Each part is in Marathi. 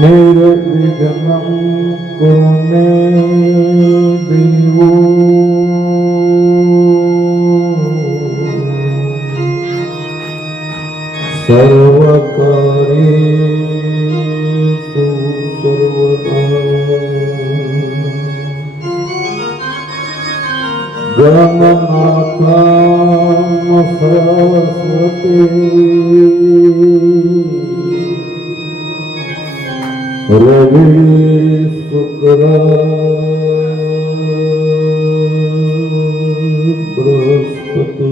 निर्विघ्नं कुरु मे देवो सर्वकार्येषु सर्वदा गणनाथा सरस्वती रवि शुक्र बृहस्पति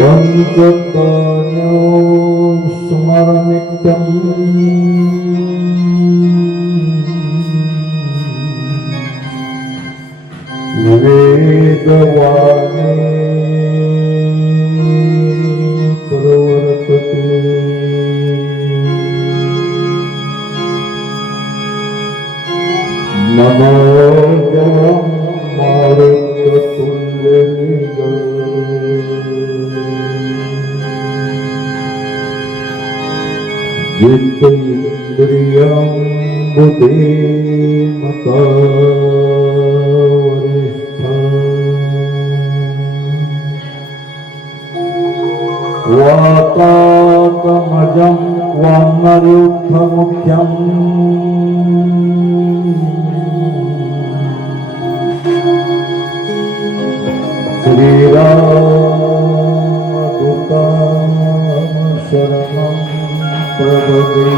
पंचकान्यो स्मरनित्यम् वेदवाणी प्रवर्तते नमो मारुततुल्यवेगम् जितेन्द्रियं बुद्धिमतां वातात्मजं वानरुद्धमुख्यं श्रीरामदूतं शरणं प्रपद्ये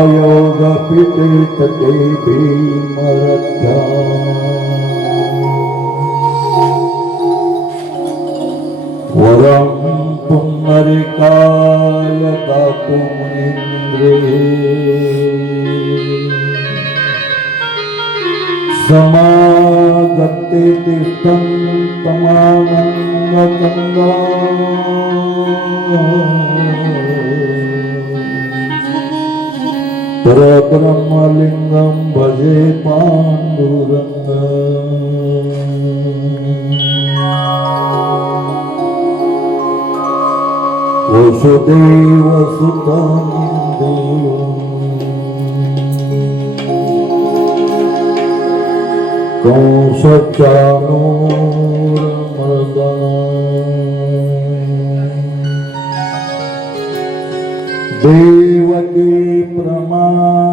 महायोगपीठे तटे भीमरथ्याम् वरं पुण्डरीकाय दातुमिन्द्रे समागते तिष्ठं तमानन्दकङ्गा परब्रह्मलिङ्गं भजे पाण्डुरङ्गम् वसुदेवसुतं देवं कंसचाणूरमर्दनम् देवकी परमानन्दम्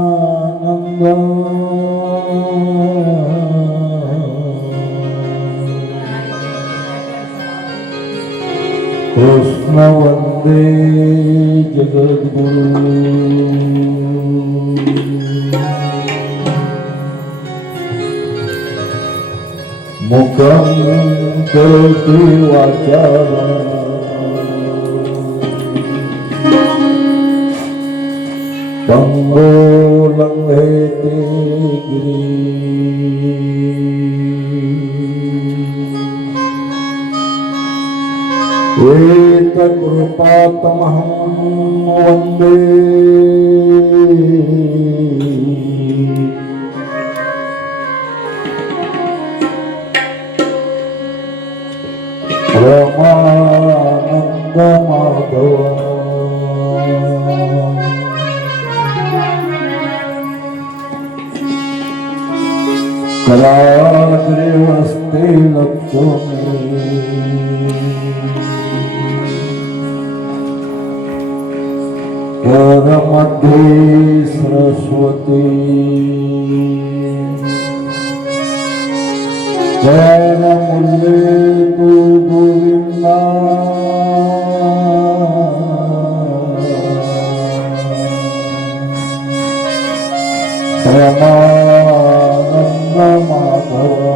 कृष्ण वन्दे जगद्गुरु मुखं करोति वाचालं पंगो लंघयते गिरिं एतत्कृपातमहं वन्दे परमानन्दमाधवम् कराग्रेवस्ते लक्ष्मी करमध्ये सरस्वती मुरले तू गोविंदा परमानंद माधवा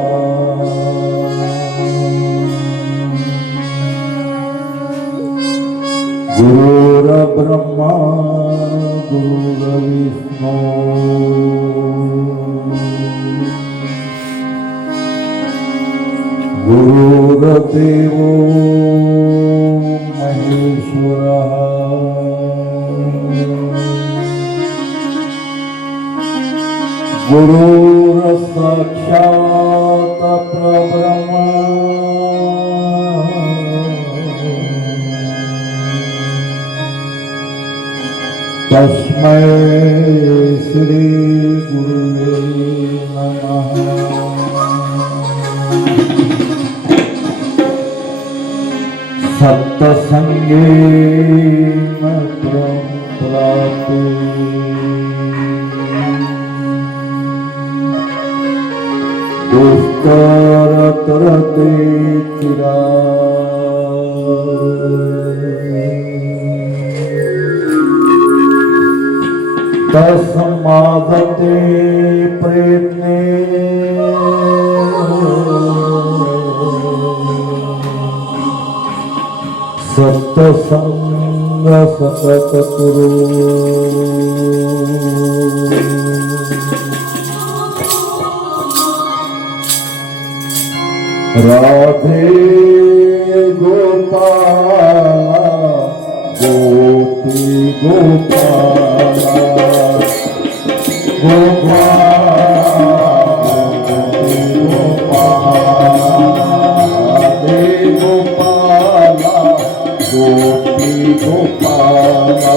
गुरुर्ब्रह्मा गुरुर्विष्णु गुरुर्देवो महेश्वरः गुरुर्साक्षात् परब्रह्म तस्मै श्री गुरुवे नमः। सत्संगेन प्राप्ते दुष्करतरते तस्मादते प्रयत्ने सत्संग सतत कुरु। राधे गोपाला गोपी गोपाला राधे गोपाला गोपी गोपाला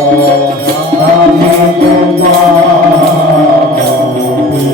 राधे गोपाला गोपी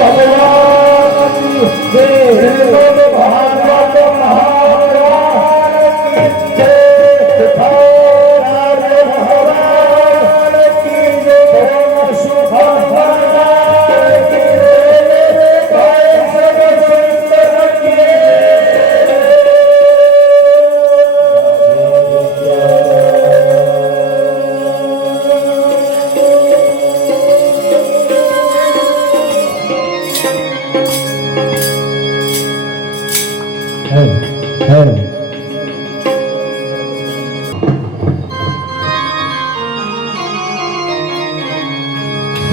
भगवान की जय। भागवत महापुराण की जय। तुकाराम महाराज की जय। शुभ भगवान की जय। भाई सब सुंदर की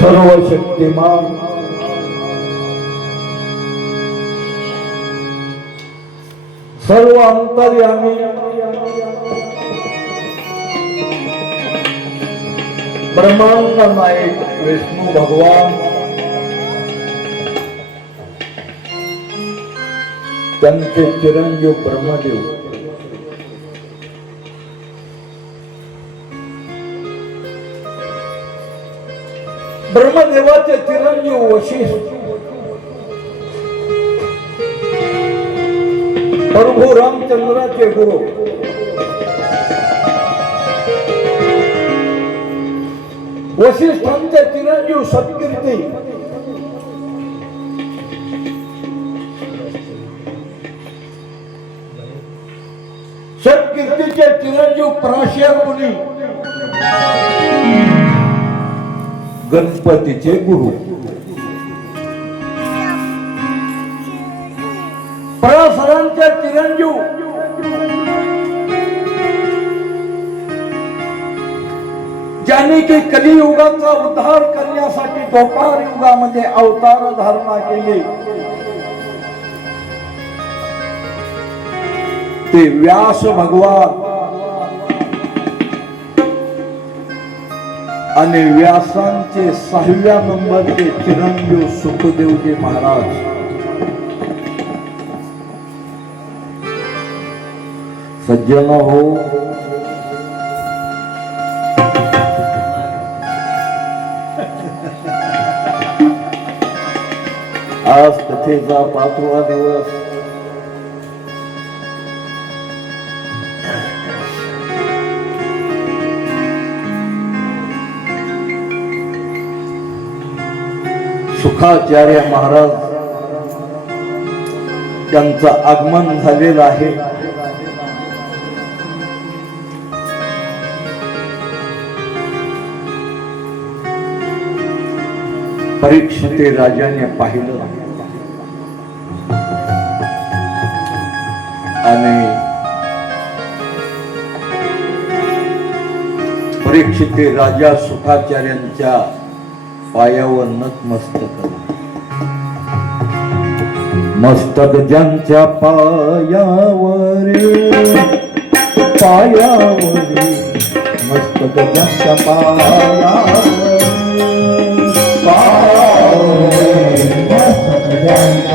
सर्व शक्तिमान सर्व अंतर्यामी ब्रह्मांड नायक विष्णू भगवान त्यांचे चिरंजीव ब्रह्मदेव ब्रह्मदेवाचे चिरंजीव वशिष्ठ प्रभू रामचंद्राचे गुरु वशिष्ठांचे चिरंजीव सत्कीर्ती सत्कीर्तीचे चिरंजीव पराशर मुनी गणपतीचे गुरु पराशरांचे चिरंजीव ज्यांनी की कलियुगाचा उद्धार करण्यासाठी द्वापार युगामध्ये अवतार धारणा केले ते व्यास भगवान आणि व्यासांचे 6व्या नंबरचे चिरंजीव सुखदेवजी महाराज सज्जन हो आज कथेचा 5वा दिवस सुखाचार्य महाराज त्यांचं आगमन झालेलं आहे परीक्षित राजाने पाहिलं आणि परीक्षित राजा सुखाचार्यांच्या पायावर नतमस्तक मस्तक ज्यांच्या पायावर मस्तक ज्यांच्या पायावर मस्तक ज्यांच्या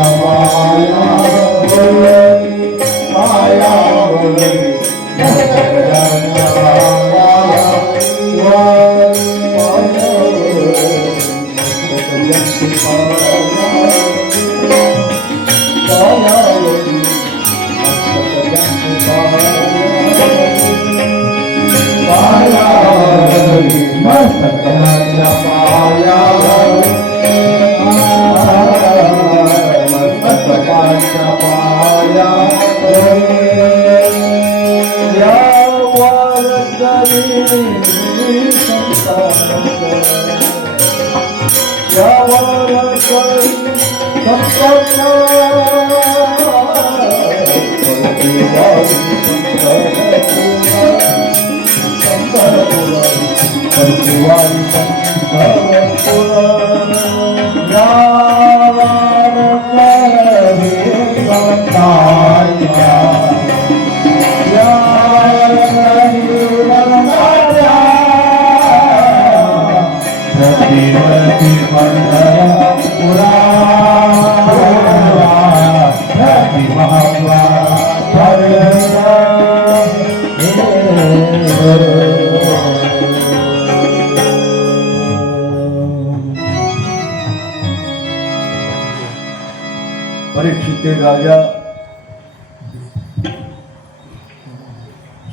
परीक्षित राजा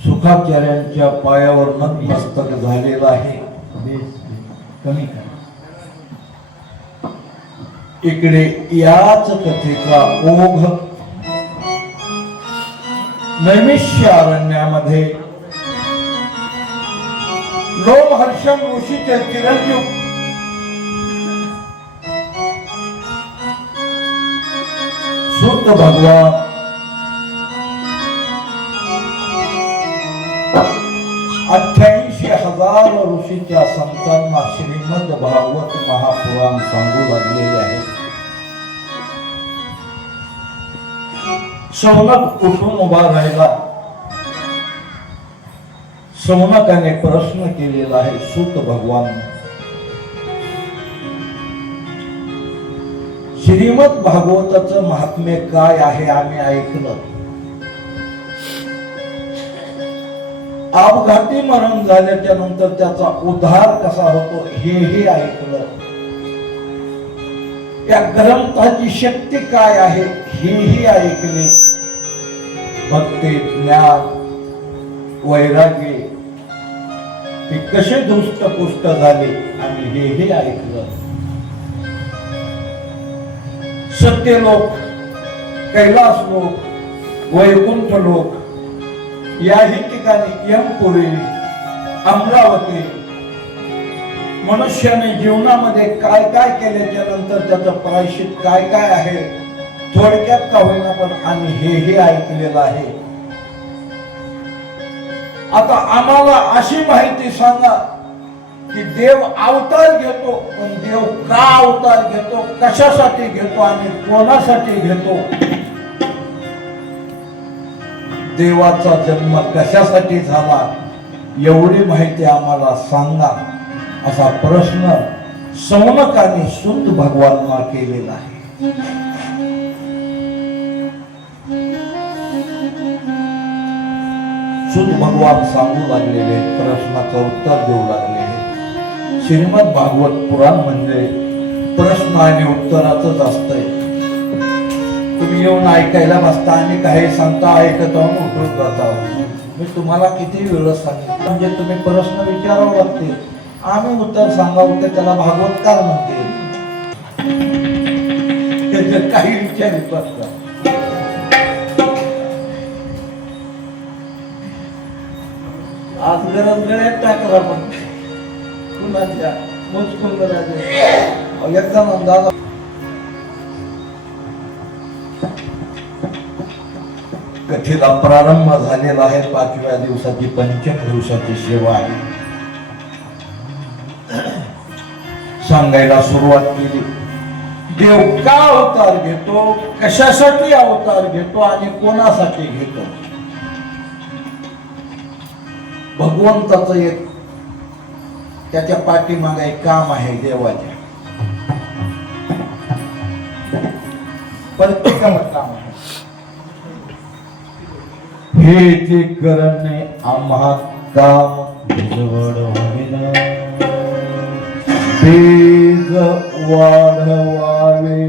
सुखाचार्यांच्या पायावर नतमस्तक झालेला आहे. कमी करा. इकडे याच कथेचा ओघ नैमिष्यारण्यामध्ये लोमहर्षण ऋषीचे चिरंजीव सूत भगवान 88,000 ऋषीच्या संतांना श्रीमद भागवत महापुराण सांगू लागलेले आहे. शौनक उठून उभा राहिला. शौनकाने प्रश्न केलेला आहे सूत भगवान, श्रीमद भागवताचं महात्म्य काय आहे आम्ही ऐकलं. अपघाती मरण झाल्याच्या नंतर त्याचा उद्धार कसा होतो हेही ऐकलं. या ग्रंथाची शक्ती काय आहे हेही ऐकले. भक्ती, ज्ञान, वैराग्य हे कसे धृष्टपुष्ट झाले आम्ही हेही ऐकलं. सत्यलोक, कैलास लोक, वैकुंठ लोक याही ठिकाणी यमपुरी, अमरावती मनुष्याने जीवनामध्ये काय काय केल्याच्या नंतर त्याचं प्रायश्चित काय काय आहे थोडक्यात का होईना पण आम्ही हेही ऐकलेलं आहे. आता आम्हाला अशी माहिती सांगा की देव अवतार घेतो, पण देव का अवतार घेतो, कशासाठी घेतो आणि कोणासाठी घेतो, देवाचा जन्म कशासाठी झाला एवढी माहिती आम्हाला सांगा असा प्रश्न शौनकाने सूत भगवानांना केलेला आहे. सूत भगवान सांगू लागलेले, प्रश्नाचं उत्तर देऊ लागलेले. श्रीमद भागवत पुराण म्हणजे प्रश्न आणि उत्तराचंच असतंय. तुम्ही येऊन ऐकायला बसता आणि काही सांगता, ऐकत आहोत, उठून जाता. मी तुम्हाला किती वेळ सांगितलं म्हणजे तुम्ही प्रश्न विचारावं लागते, आम्ही उत्तर सांगावं तर त्याला भागवतकार म्हणते. त्याचे काही विचार येतात का? आज गरज गळ्यात टाकला पण कुणाच्या मुचकून करायचं एकदा दादा कथेला प्रारंभ झालेला आहे. 5व्या दिवसाची पंचम दिवसाची सेवा आहे. सांगायला सुरुवात केली. देव का अवतार घेतो, कशासाठी अवतार घेतो आणि कोणासाठी घेतो. भगवंताचं एक त्याच्या पाठीमागे एक काम आहे देवाच्या. प्रत्येकाला काम आहे. हे ते करणे आम्हा काम जवळ होईना, तेज वाढवावे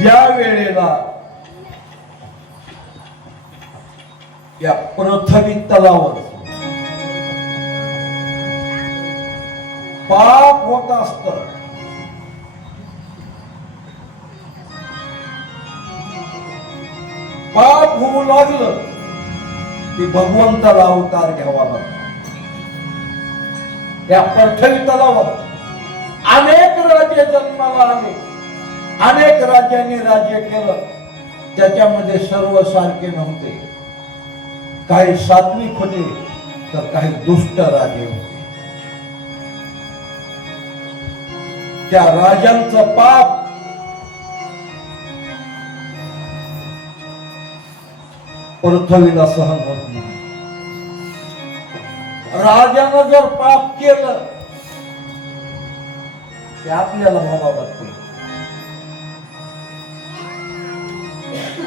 ज्या वेळेला या पृथ्वी तलावर पाप होत असत, पाप होऊ लागलं की भगवंताला अवतार घ्यावा लागला. या पृथ्वी तलावर अनेक राजे जन्माला आले, अनेक राजांनी राज्य केलं. त्याच्यामध्ये सर्व सारखे नव्हते. काही सात्विक होते तर काही दुष्ट राजे होते. त्या राजांचं पाप पृथ्वीला सहन होत नाही. राजानं जर पाप केलं ते आपल्याला भोगावं लागते.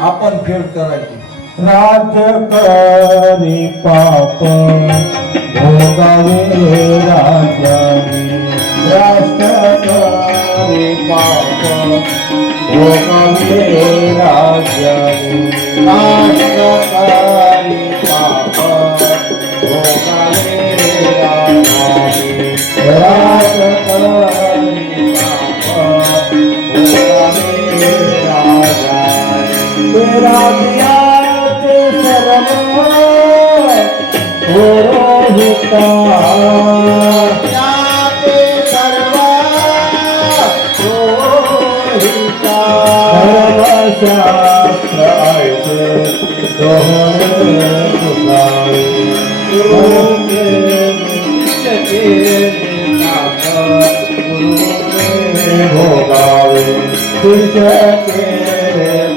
आपण फेड करायची. राजकारी पाप भोगावे राजाने राष्ट्रकारी पाप भोगावे राजाने राष्ट्रकारी पाप भोगावे राजाने राष्ट्रकारी पाप भोगावे राजाने राज्याचे सर्व पुरोहिता त्याचे सर्व पुरोहिता धर्मशास्त्र ऐके दोहरे पुकारे गुरुने गुरुने भोगावे शिष्य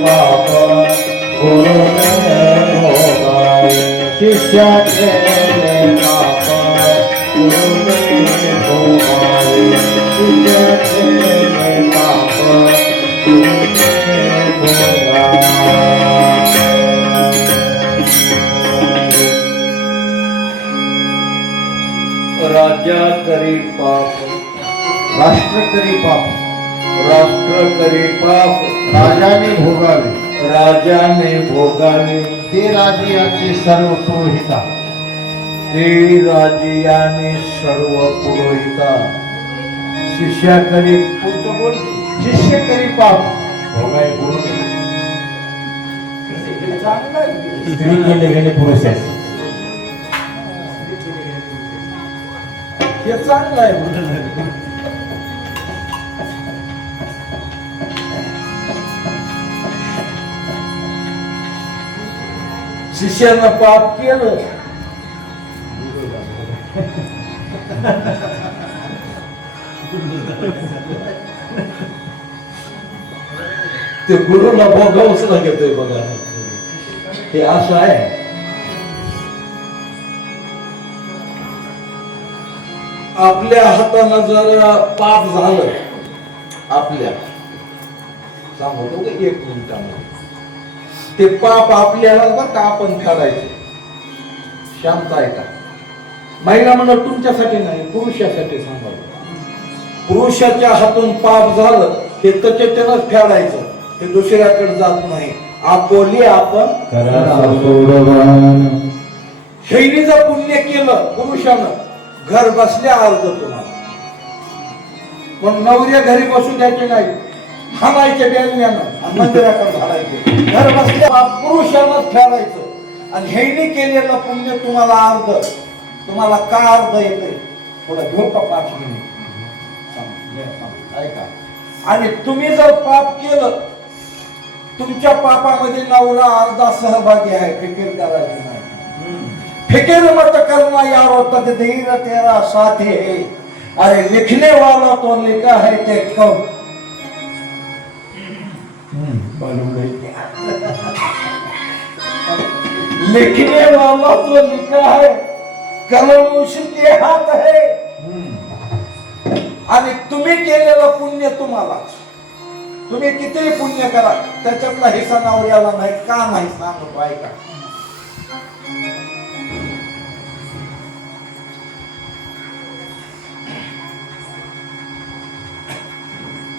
पाप गुरुने भोगावे शिष्य केले पाप गुरुने भोगावे शिष्य केले पाप गुरुने भोगावे राजा करी पाप राष्ट्र करी पाप राष्ट्र करी पाप राजाने भोगावे राजाने भोगावे ते राज्याचे सर्व पुरोहिता ते राजियाने सर्व पुरोहिता शिष्याकडे पुढचं बोल शिष्य करी पाप भोगावे गुरु स्त्री केले गेले पुरुष आहे हे चांगलं आहे म्हणून शिष्यानं पाप केलं ते गुरुला भोगावंच लागतंय बघा हे असं आहे आपल्या हातानं जर पाप झालं आपल्या सांगतो का 1 मिनिटामध्ये ते पाप आपल्याला बरं का आपण काढायचे शांत आहे का महिला म्हणत तुमच्यासाठी नाही पुरुषासाठी सांगायचं पुरुषाच्या हातून पाप झालं हे त्याच्यातच फेडायचं हे दुसऱ्याकडे जात नाही आपोली आपण शैली जर पुण्य केलं पुरुषानं घर बसल्या अर्ध तुम्हाला पण नवऱ्या घरी बसू द्यायचे नाही हाणायचे बेलण्यानं मंदिराकडे घालायचे घर बसल्या पुरुषानंच फेडायचं आणि हेनी केलेलं पुण्य तुम्हाला अर्ध तुम्हाला का अर्ध येते थोडं घेऊ का 5 मिनिट ऐका आणि तुम्ही जर पाप केलं तुमच्या पापामध्ये नवरा अर्धा सहभागी आहे फिकीर करायची नाही फिकीर मत करना यार होता धीर तेरा साथी है अरे लिखने वाला तो लिखा है ते कब लिखने वाला तो लिखा है कलम उसके हात है आणि तुम्ही केलेलं पुण्य तुम्हालाच तुम्ही कितीही पुण्य करा त्याच्यातला हिस्सा नवऱ्याला नाही का नाही सांगतो ऐका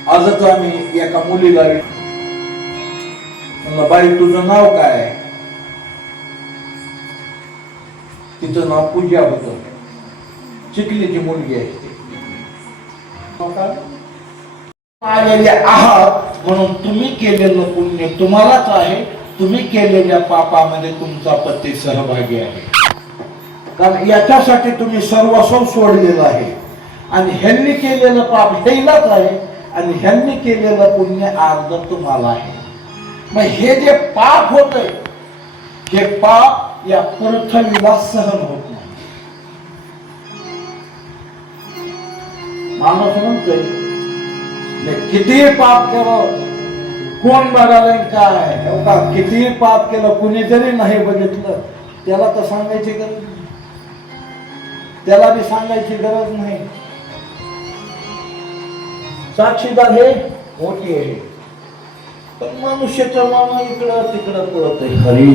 आजच आम्ही एका मुलीला म्हणलं बाई तुझं नाव काय आहे तिचं नाव पूजा होतं चिखलीची मुलगी आहे ती आलेले आहात म्हणून तुम्ही केलेलं पुण्य तुम्हालाच आहे तुम्ही केलेल्या पापामध्ये तुमचा पती सहभागी आहे कारण याच्यासाठी तुम्ही सर्वस्व सोडलेलं आहे आणि ह्यांनी केलेलं पाप ह्यालाच आहे आणि ह्यांनी केलेलं पुण्य अर्ध तुम्हाला आहे मग हे जे पाप होतंय हे पाप या पृथ्वीला सहन होत नाही माणूस म्हणतोय कितीही पाप केलं कोण बघायला काय का कितीही पाप केलं कुणी जरी नाही बघितलं त्याला तर सांगायची गरज नाही त्याला बी सांगायची गरज नाही साक्षीदार हे मोठी आहे पण मनुष्याचं मन इकडं तिकडं पळत आहे खरी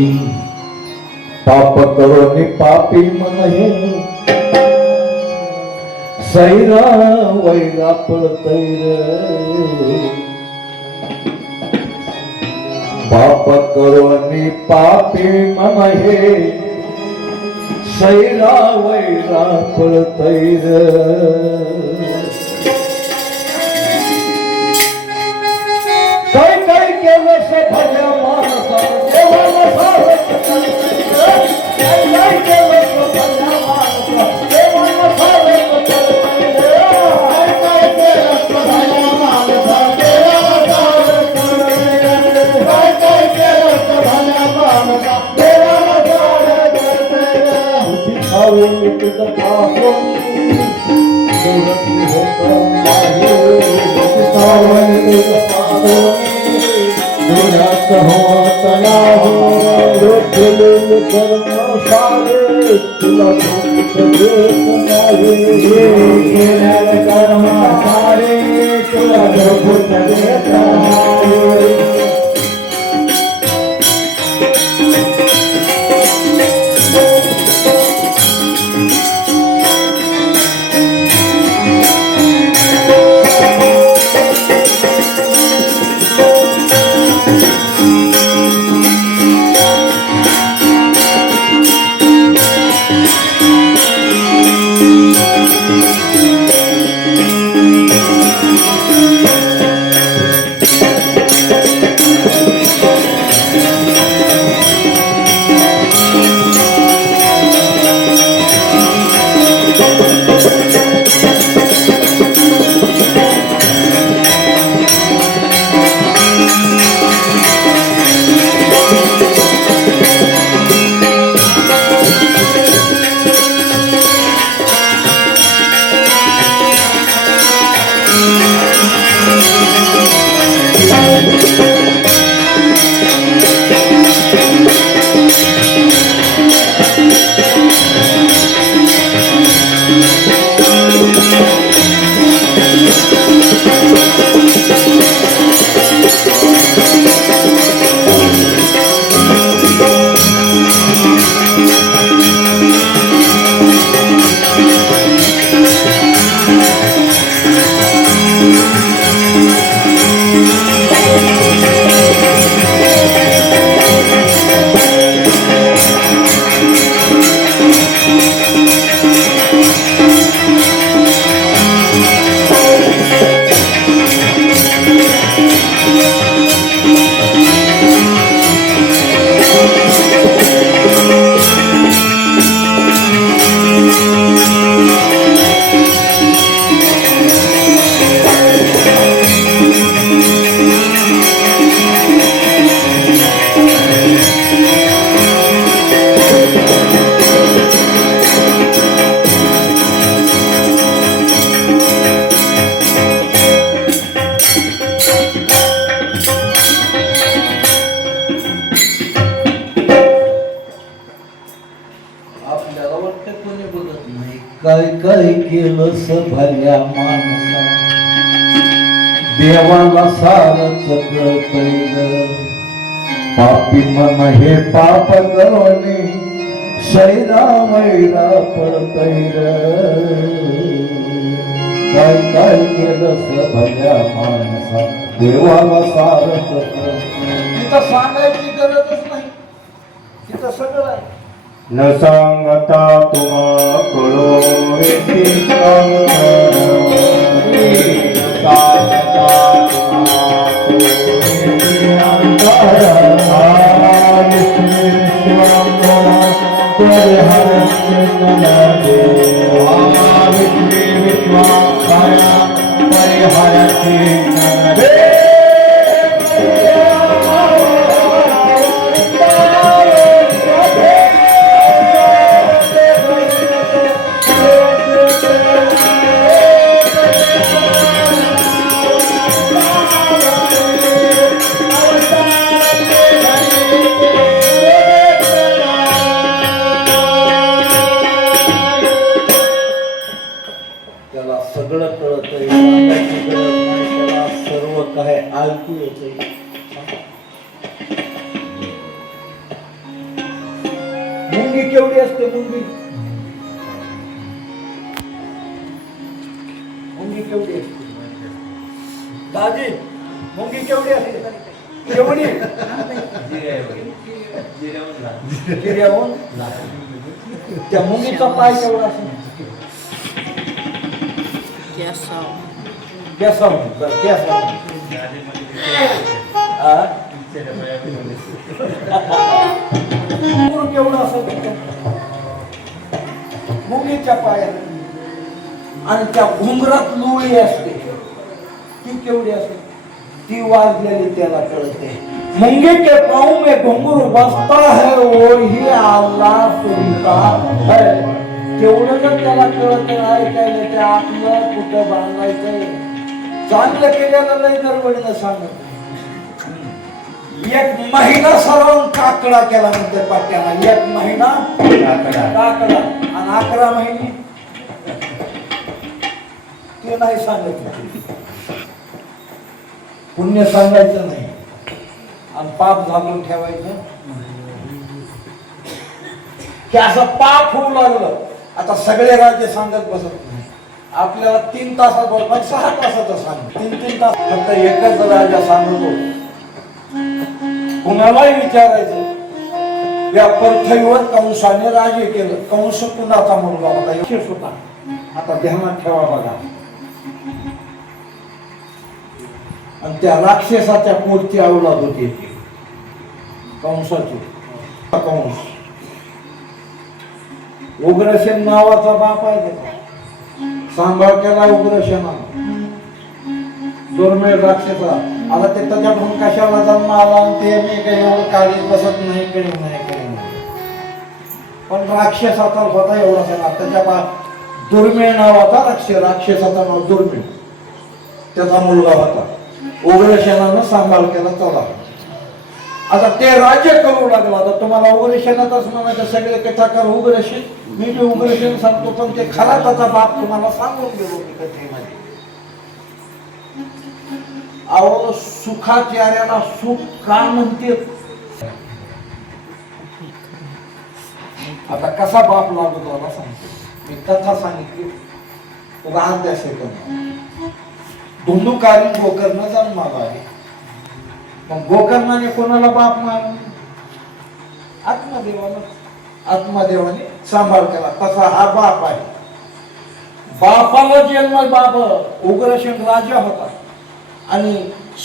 पाप करोनी पापी मन हे सैरा वैरा पळतैर पाप करोनी पापी मन हे सैरा वैरा पळतैर काय काय केलं भल्या माणसा देवाला सारं काय काय केलं भल्या माणसा देवाला सारं काय काय केलं भल्या माणसा देवाला सारं काय काय केलं भल्या माणसा देवाला सारं उठी खाऊन तुझं पाहून गोरती होतं नाही उठी खाऊन तुझं पाहून डोळ्यात होत नाही कर्म सारे तुला दुःख देत नाही कर्म सारे तुला दुःख देत नाही काय काय केलं भल्या माणसा देवाला सारच कळतैर पापी मन हे पाप करोनी शैरा वैरा पळतैर काय काय केलं भल्या माणसा देवाला सारच तिथं सांगायची गरजच नाही तिथं सगळं आहे न सांगता तुम्हा कळो असते मुंगी? मुंगी केवढी असते दाजी? मुंगी केवढी असते? केवढी? जिऱ्याहून? त्या मुंगीचा पाय केवढा असेल? केसावून केवढं असं मुंगीच्या पायात. आणि त्या घुंगरात लोळी असते, ती केवढी असते? ती वाजलेली त्याला कळते. मुंगे के पाँव में घुंघरू बसता है वही आल्हा सुनता है. तेवढं जर त्याला कळत ऐकायला त्या आपलं कुठं बांधायचंय. चांगलं केल्याला लय गडबडीनं सांगत. एक महिना सरावून काकडा केला म्हणते पाट्याला. एक महिना काकडा आणि 11 महिने ते नाही सांगितलं. पुण्य सांगायचं नाही आणि पाप झाकून ठेवायचं. की असं पाप होऊ लागलं. आता सगळे राज्य सांगत बसत नाही. आपल्याला 3 तासात बोल 6 तासाचं सांग. 3 तास फक्त एकच राजा सांगतो. कुणालाही विचारायचं या पृथ्वीवर कंसाने राज्य केलं. कंस कुणाचा मुलगा होता? यशस्वी होता. आता ध्यानात ठेवा बघा. आणि त्या राक्षसाच्या पोटची अवलाद होती कंसाची. कंस उग्रसेन नावाचा बाप आहे त्याचा. सांभाळ केला उग्रसेनानं. दुर्मिळ राक्षसा. आता ते त्याच्याकडून कशाला जन्म आला आणि ते मी काही एवढं काळजीत बसत नाही. कळी नाही. पण राक्षसाचा होता एवढा सगळा. त्याच्या दुर्मिळ नावाचा राक्षसाचा नाव दुर्मिळ. त्याचा मुलगा होता. उग्रसेनानं सांभाळ केला. चला आता ते राज्य करू लागला. आता तुम्हाला उग्रसेनाचाच म्हणायचं. सगळे कथाकार उग्रसेन. मी जे उग्रसेन सांगतो पण ते खरा त्याचा बाप तुम्हाला सांगून गेलो मी कथेमध्ये. अहो सुखाचार्याला सुख का म्हणते? आता कसा बाप लागतो मला सांगतो. मी कथा सांगितली. अभ्यास धुंदुकारी गोकर्ण जन्माला आहे. मग गोकर्णाने कोणाला बाप मान? आत्मदेवाने सांभाळ केला. तसा हा बाप आहे. बापाला जन्म बाप उग्रसेन राजा होता आणि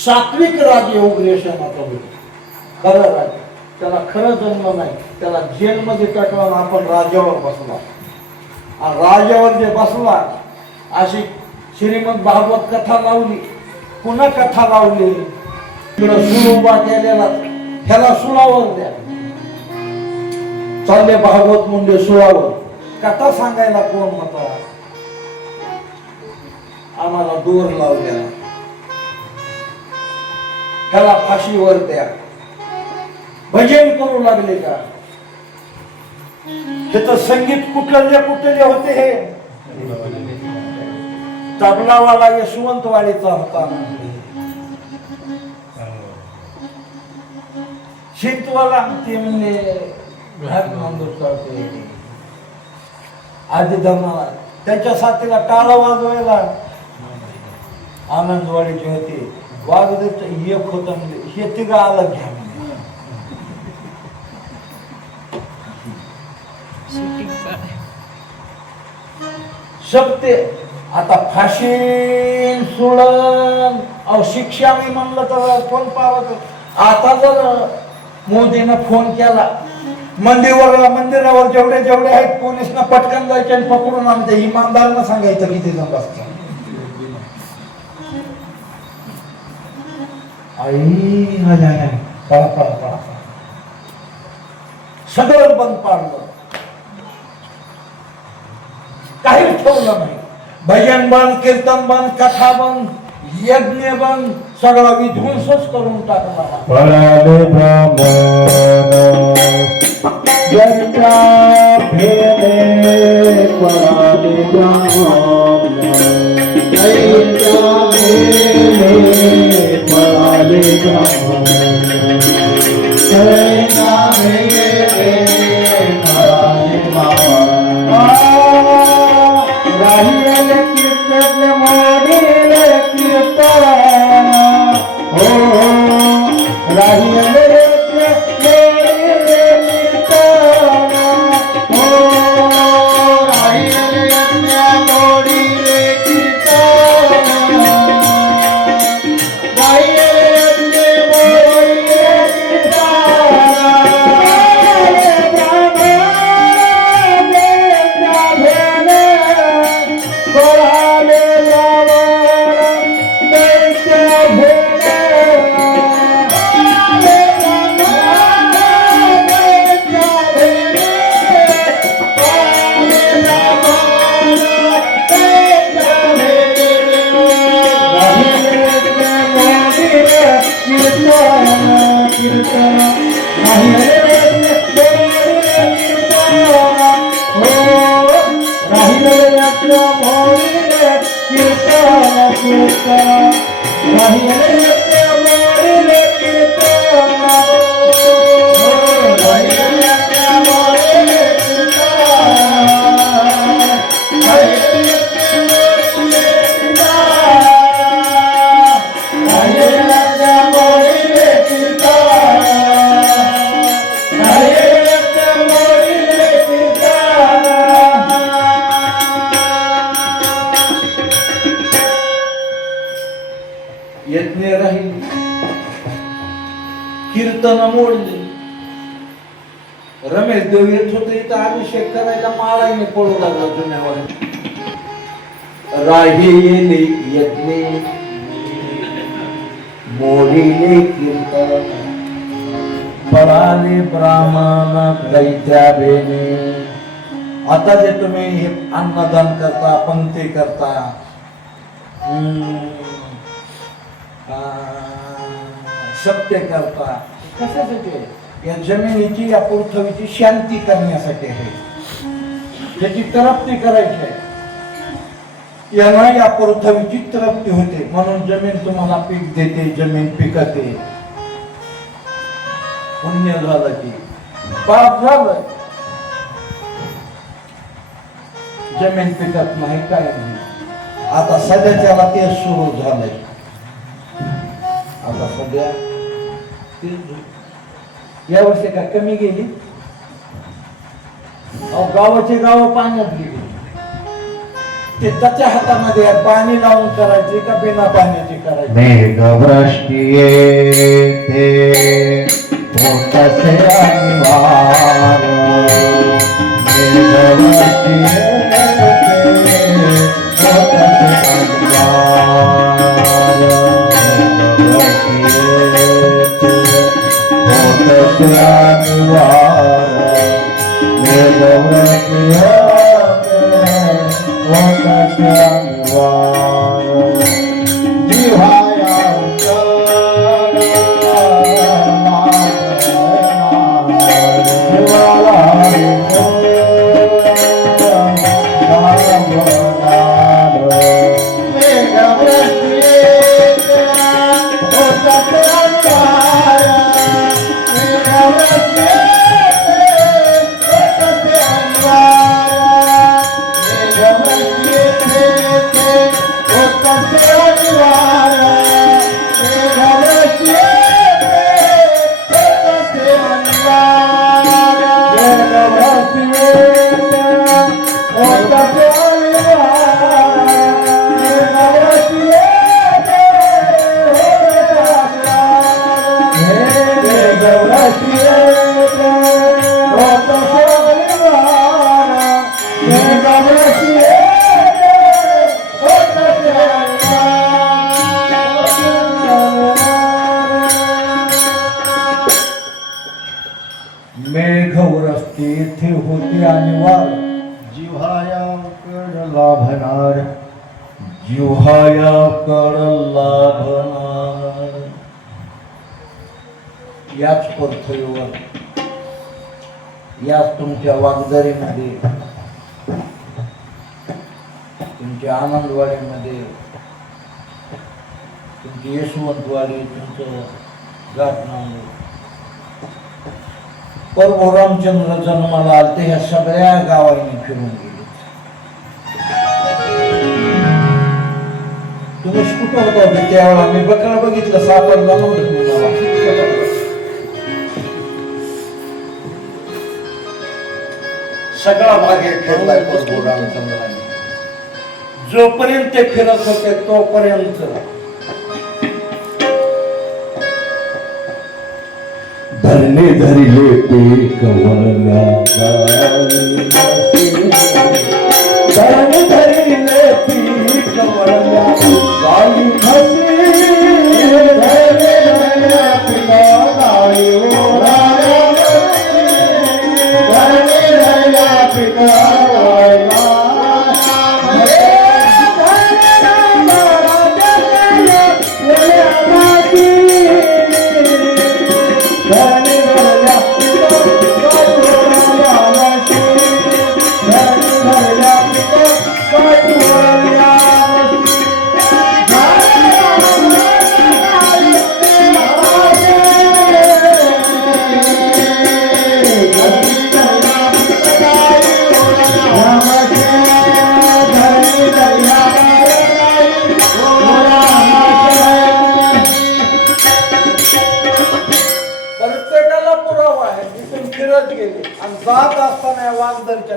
सात्विक राजे उग्रसेनाचा होता. खरं राजा. त्याला खरं जन्म नाही. त्याला जेलमध्ये टाकला. आपण राजावर बसला. आणि राजावर जे बसला अशी श्रीमद भागवत कथा लावली. पुन्हा कथा लावली. सूळ उभा केलेला ह्याला सुळावर द्या. चालले भागवत मुंडे सुळावर. कथा सांगायला कोण होता? आम्हाला दोर लावल्या. त्याला फाशीवर द्या. भजन करू लागले का? हे तर संगीत कुठले होते. हे तबलावाला यशवंतवाडीचा होता. शिंतवाला ते म्हणजे आधी धर्माला त्याच्या साथीला टाळा वाजवायला आनंदवाडीचे होते. वागदेच एक होत हे तिघा अलग घ्या. सत्य आता फाशी सोडून अहो शिक्षा मी म्हणलं तर कोण पावत. आता जर मोदीनं फोन केला मंदिरावर जेवढे आहेत पोलिसना पटकन जायचे आणि पकडून आमच्या इमानदारांना सांगायचं किती जण बसतात. सगळं बंद पाडलं. काहीच ठेवलं नाही. भजन बंद, कीर्तन बंद, कथा बंद, यज्ञ बंद, सगळा विध्वंसच करून टाकला. पळाले ब्राह्मण ज्यांच्या भेले पळाले ब्राह्मण ज्यांच्या भेले पळाले ब्राह्मण ज्यांच्या भेले पळाले ब्राह्मण यज्ञ राहील, कीर्तन मोडली. रमेश देव येत होते इथं अभिषेक करायला, माळाने पळू लागला जुन्यावर. राहिले यज्ञ मोडीले कीर्तन, पळाले ब्राह्मण दैत्या बेने. आता जे तुम्ही हे अन्नदान करता, पंक्ती करता, सत्य करता, कशासाठी? या जमिनीची या पृथ्वीची शांती करण्यासाठी आहे, त्याची तृप्ती करायची आहे. याला या पृथ्वीची तृप्ती होते, म्हणून जमीन तुम्हाला पीक देते, जमीन पिकते. पुण्य झालं की पाप झालं, जमीन पिकत नाही, काय नाही. आता सध्याच्याला ते सुरू झालंय. आता सध्या या वर्षी काय कमी गेली? गावाचे गाव पाण्यात गेली. ते त्याच्या हातामध्ये आहे, पाणी लावून करायचे का बिना पाण्याची करायची. मेघवृष्टी येते होतसे अनिवार्य, मेघवृष्टी येते होतसे अनिवार्य, मेघवृष्टी येते होतसे अनिवार्य, मेघवृष्टी येते होतसे अनिवार्य. जिव्हाया मेघवृष्टी येथे होती अनिवार्य. जिव्हायाकड लाभणार, जिव्हायाकड लाभणार. याच पृथ्वीवर, याच तुमच्या वागदरीमध्ये, तुमच्या आनंदवाडीमध्ये, तुमची यशवंतवाडी, तुमचं घाटनांदूर, प्रभू रामचंद्र जन्माला आलते. ह्या सगळ्या गावांनी फिरून गेले. तुम्ही कुठं होता होते त्यावेळेला? मी बकरा बघितलं, सापडला नव्हतं तुम्हाला. सगळा भाग फिरलाय प्रभू रामचंद्राने. जोपर्यंत ते फिरत होते तोपर्यंत धरणे धरिले पीक वळल्या धरणे धरिले पीक वळल्या गाई म्हशी, धरणे धरल्या पिका गाई ओढाल्या धरणे धरल्या पिका गायला धरणे धरल्या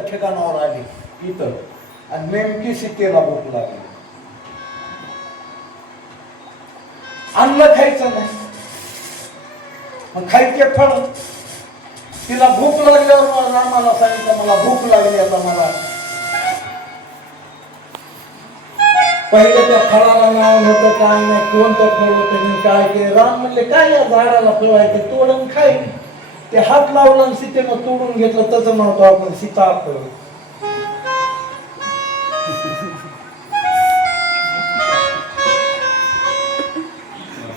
कोणत्या ठिकाणावर आली इथं, आणि नेमकी सीतेला भूक लागली. अन्न खायचं नाही, मग खायचे फळ. तिला भूक लागल्यावर रामाला सांगितलं मला भूक लागली, आता मला. पहिले त्या फळाला नाव नव्हतं, काय नाही, कोणतं फळ होतं मी काय केलं. राम म्हणले काय या झाडाला फळ आहे ते तोडून खाई. ते हात लावला आणि सीतेनं तोडून घेतलं, त्याचं म्हणतो आपण सीताफळ.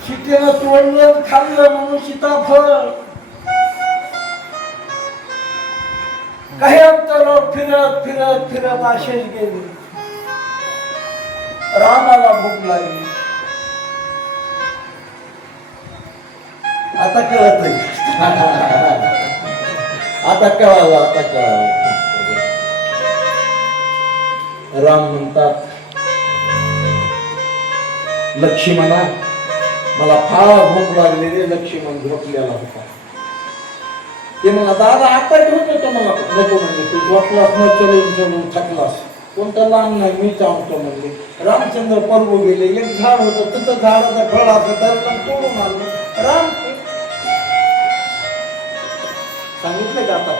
सीतेनं तोडलं खाल्लं म्हणून सीताफळ. काही अंतरावर फिरत फिरत फिरत असेच गेले. रामाला भूक लागली. आता कळत आता कळालं, आता कळालं. राम म्हणतात लक्ष्मणा मला फार भूक लागलेली. लक्ष्मण झोपलेला होता. ते मला दादा आता घेऊन येतो, मला नको म्हणजे तू झोपलास न चलून चलून थकलास, कोणतं लांब नाही मी चावतो म्हणले. रामचंद्र पर्व गेले. एक झाड होतं तिथं झाडाचं फळ असं तर तोडून आणलं. राम सांगितलं का आता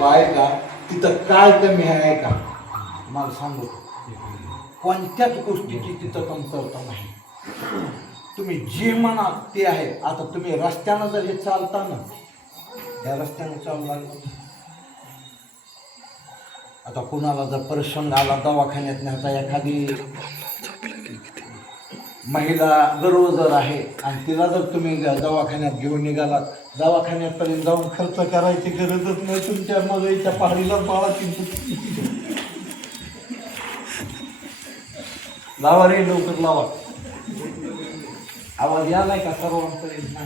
काय का तिथं काय कमी आहे का मला सांगू. कोणत्याच गोष्टीची तिथं कमतरता नाही. तुम्ही जे म्हणा ते आहे. आता तुम्ही रस्त्यानं जर हे चालता ना, या रस्त्यानं चालू लागलं. आता कुणाला जर प्रसंग आला दवाखान्यात न्यायचा, एखादी महिला गरोदर आहे आणि तिला जर तुम्ही दवाखान्यात घेऊन निघालात, दवाखान्यापर्यंत जाऊन खर्च करायची गरजच नाही. तुमच्या मगईच्या पहाडीला बाळाची लावा रे, लवकर लावा. आवाज यालाय का सर्वांपर्यंत?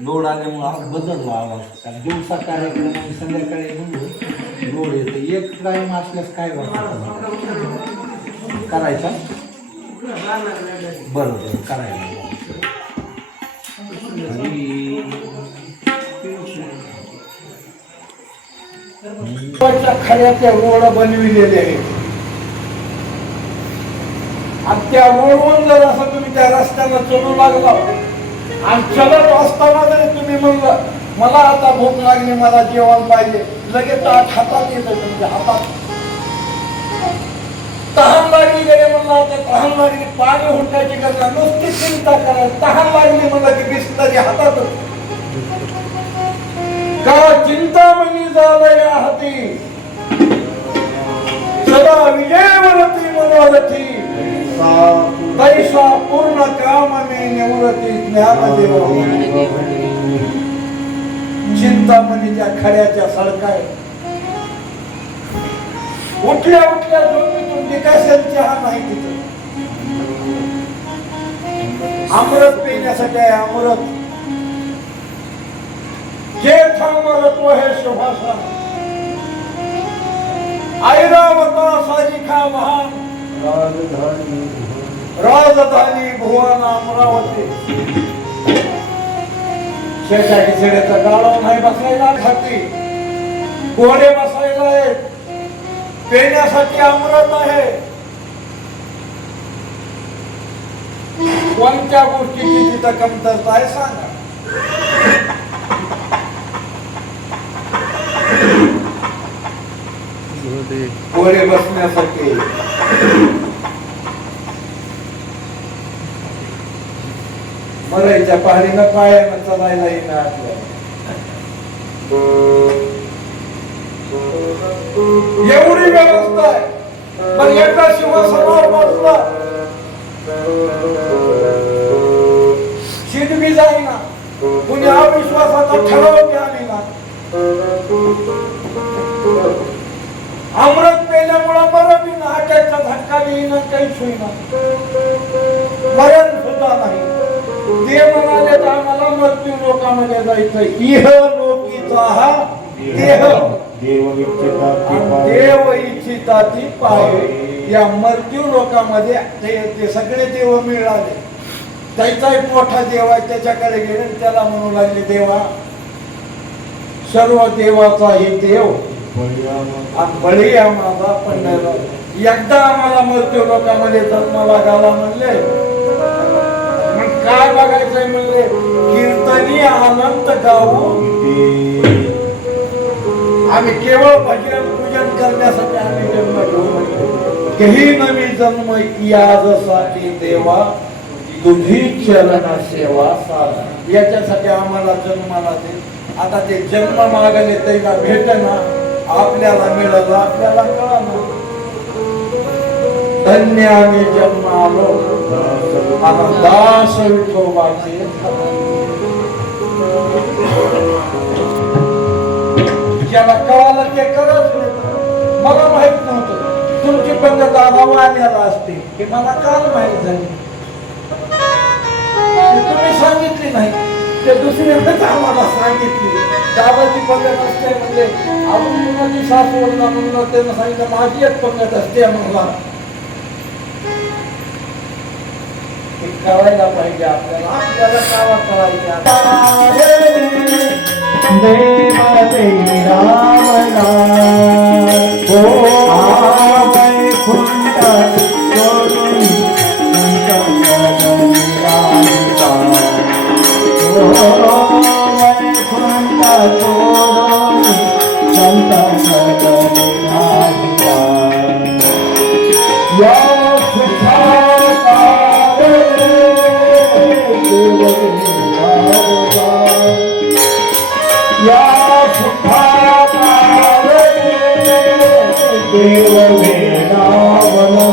लोड आल्यामुळे आवाज बदलला आवाज. कारण दिवसा कार्यक्रम आणि संध्याकाळी लोड येतो. एक टाइम असल्यास काय करायचा? बरोबर करायला. खऱ्याच्या रोड बनविलेले आहेत आणि त्या रोडवरून जर असं तुम्ही त्या रस्त्याला चलू लागला आणि चलत असताना जरी तुम्ही म्हणलं मला आता भूक लागली, मला जेवण पाहिजे, लगेच हातात येतं. तुमच्या हातात तहान लागली गेले म्हणला तर तहान लागली, पाणी हुंटायची गरज नुसती चिंता करायची. तहान लागली म्हणलं की बिस्लरी हातातच. का चिंतामणी झालं या हाती, सदा विजयवरती मनोरथी, तैसा पूर्ण काम मी निवृत्ती ज्ञानदेव. चिंतामणीच्या खड्याच्या सडकाय उठल्या उठल्या झोपेतून विकासन चहा नाही तिथं. अमृत पिण्यासाठी आहे अमृत. जे थांबरत्व हे शुभासन ऐरावता साजिखा महान राजधानी भुवन अमरावती. शेषाची शेड्याचा गाळा नाही बसायला, खाती घोडे बसायला आहेत, पिण्यासाठी अमृत आहे. कोणत्या गोष्टीची तिथं कमतरता आहे सांगा. घोडे बसण्यासाठी मराईच्या पहाडीनं पायानं चालायला येणार आपल्याला. एवढी व्यवस्था आहे. पण एकदा शिवसनावर बसला शिदबी जाईना, कुणी अविश्वासाचा ठराव घ्यायला. अमृत पेल्यामुळं बरं बी ना, अटॅकचा झटका येईना, काहीच होईना, मरण सुद्धा नाही. ते म्हणाले तर आम्हाला मृत्यू लोकांमध्ये जायचं. इह लोकीचा हा देह देव इच्छिता ती पाहे. या मृत्यू लोकांमध्ये ते सगळे देव मिळाले. त्याचा एक मोठा देव आहे, त्याच्याकडे गेले आणि त्याला म्हणू लागले, देवा सर्व देवाचाही देव आणि बळी माझा पंढरनाथ, एकदा आम्हाला मृत्यू लोकांमध्ये जन्माला घाला म्हणले. मग काय बघायचंय म्हणले, कीर्तनी आनंद गाऊ. आम्ही केवळ भजन पूजन करण्यासाठी आम्ही जन्म घेऊ, केही नवी जन्म याजसाठी देवा तुझी चरण सेवा साधा. याच्यासाठी आम्हाला जन्माला दे. आता ते जन्म मागले त्याला भेटना, आपल्याला मिळालं आपल्याला कळलं. धन्य आम्ही जन्म आलो, आता दास विठोबाचे. ज्याला कळालं ते करत मला माहित नव्हतं. तुमची पंगत वाण्याला असते हे मला काल माहित झाली. तुम्ही सांगितली नाही, ते दुसऱ्यांनाच आम्हाला सांगितली. दादाची पंगत असते म्हणजे अजून मुलाची सासवडला म्हणून त्यांना सांगितलं माझी एक पंगत असते मला. हे कळायला पाहिजे आपल्याला, आपल्याला कावा करायच्या. देव तेरा मना ओ वैकुंठ सोडून संत या देव वेदावना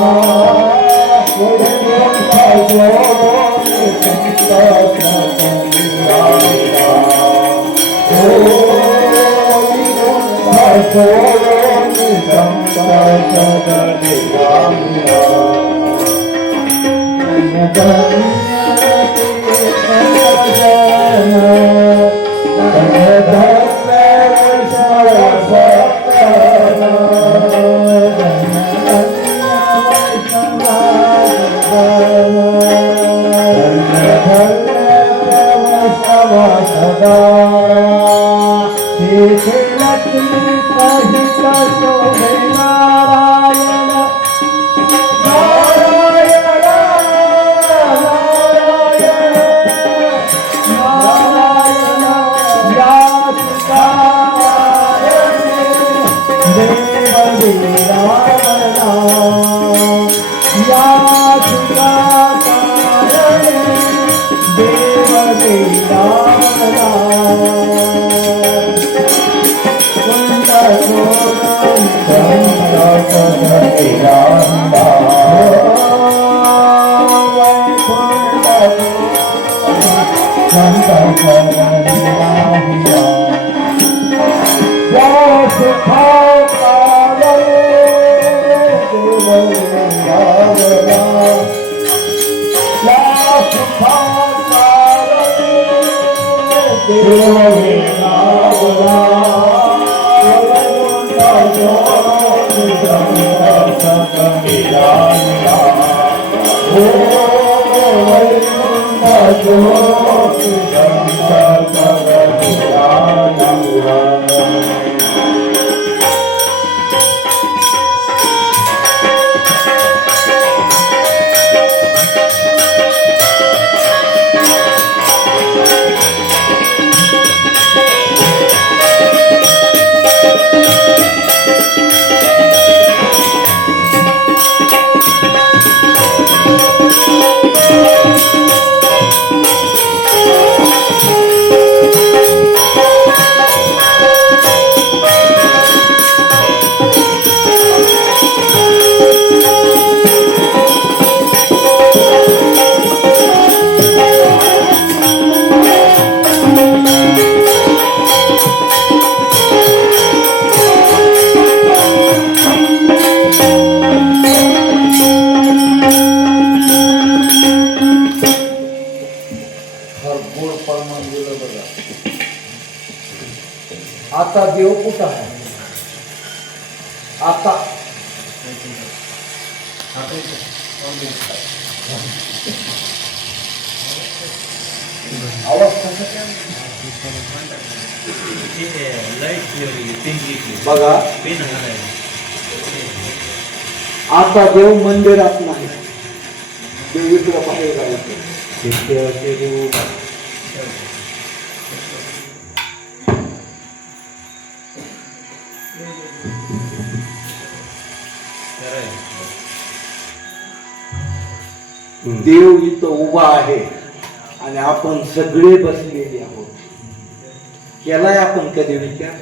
आता देव कुठं आहे? आता आवाज कसा काय? बघा आता देव मंदिरात नाही, देव इकडं बाहेर जायचं. देव इथं उभा आहे आणि आपण सगळे बसलेले आहोत. केलाय आपण कधी विचार?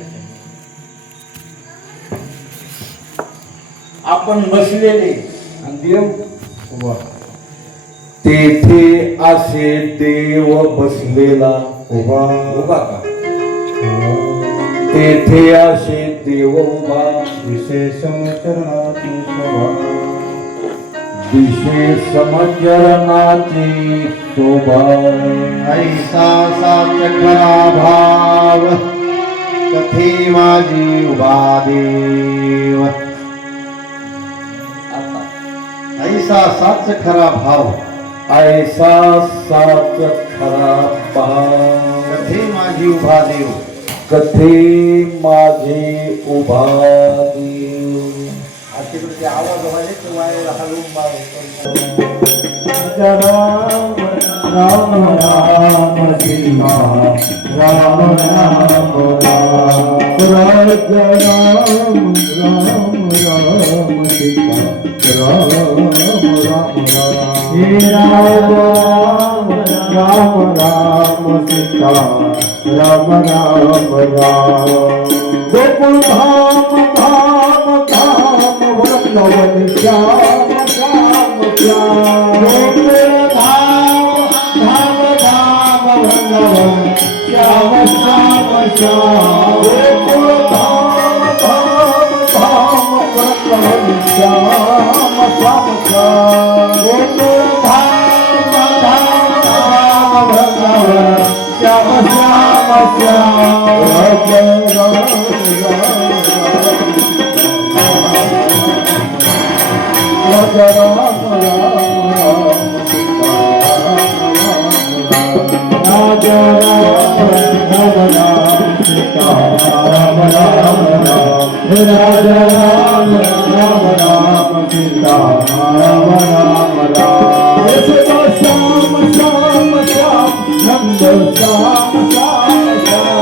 आपण बसलेले आणि देव उभा. तेथे असे देव बसलेला उभा उभा का? तेथे असे देव उभा विशेष चरणाची शोभा विशेष समजरणाची शोभा. ऐसा साच खरा भाव कथे माझी उभा देव. ऐसा साच खरा भाव ऐसा साच खरा भाव कथे माझी उभा देव. कथे माझे उभा देव. तिकडे आवाज व्हायला किंवा राम राम राम सीमा राम राम राम राज राम राम राम सीता राम राम राम. हे राम राम राम सीता राम राम राम. गोकुळ धाम धाम धाम वृंदावन श्याम श्याम श्याम. गोकुळ धाम धाम धाम वृंदावन श्याम श्याम श्याम. गोकुळ धाम धाम धाम वृंदावन श्याम श्याम श्याम. गोकुळ धाम धाम धाम वृंदावन श्याम श्याम श्याम. राम राम राम सीता राम राम सीता राम राम. राजा राम राम सीता राम राम. श्याम श्याम श्याम नंद श्याम श्याम श्याम.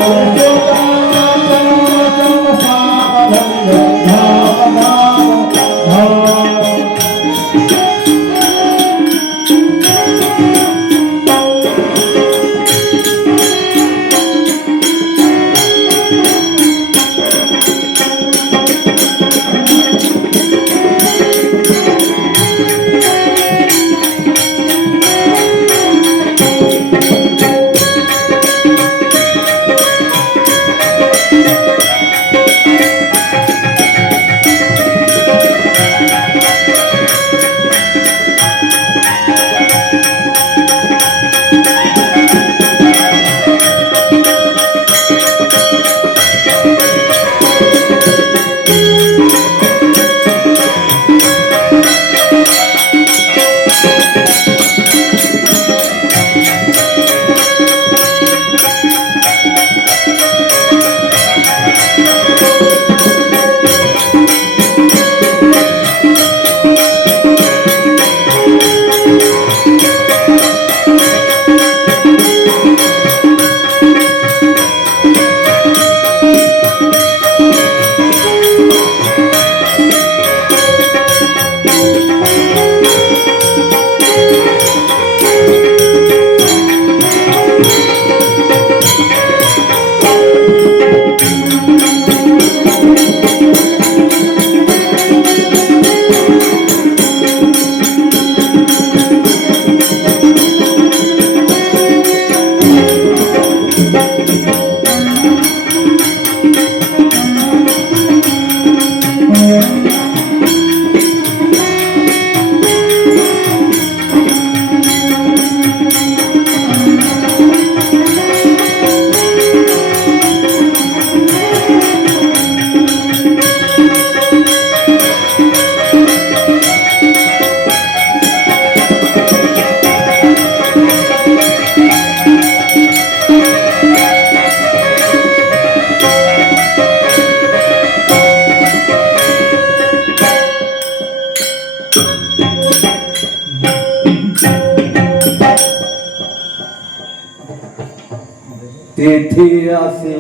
तेथे असे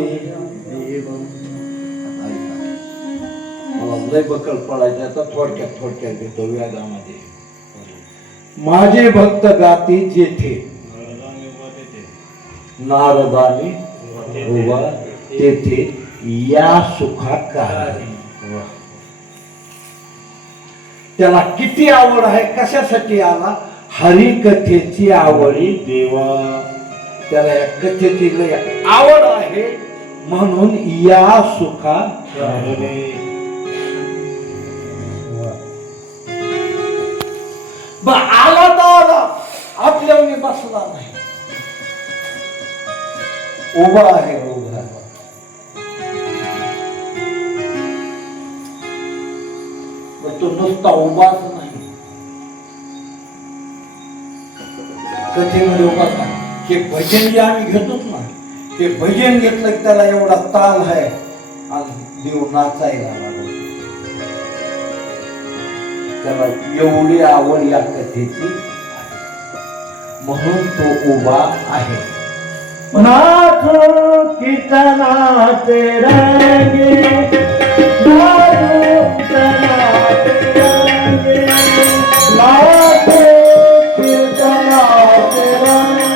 मला लय बकल पडायचं आता थोडक्यात घेतो व्याजामध्ये. माझे भक्त गाती जेथे नारदाने उभा तेथे या सुखाकार. त्याला किती आवड आहे, कशासाठी आला? हरिकथेची आवडी देवा त्याला या कथेची लय आवड आहे म्हणून या सुखा आला तर आला, आपल्याने बसला नाही, उभा आहे उभा. तो नुसता उभाच नाही, कथेमध्ये उभाच नाही. हे भजन जे आम्ही घेतोच ना, ते भजन घेतलं की त्याला एवढा ताल आहे आणि देव नाचायला लागला. त्याला एवढी आवड या कथेची म्हणून तो उभा आहे. नाचो कीर्तनाचे रंगे नाचो कीर्तनाचे रंगे नाचो कीर्तनाचे रंगे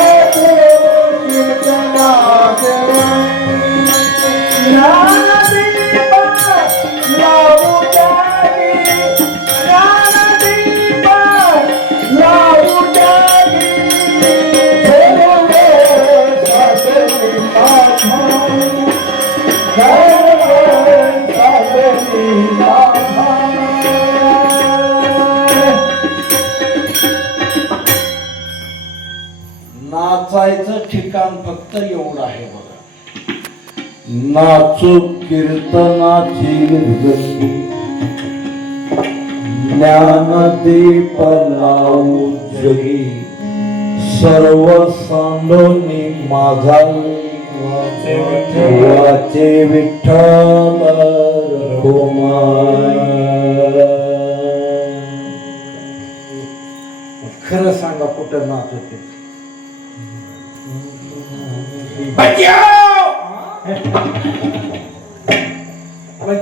नाचो कीर्तनाचे रंगे ज्ञानदीप लावू जागी ज्ञानदीप लावू जागी नाचायचं ठिकाण फक्त एवढं आहे बघा. नाचो कीर्तनाची गती ज्ञानदीप लावू जगी सर्व सांडोनी माझा वाचे विठ्ठल रघुमाई. खरं सांगा कुठं नाच होते?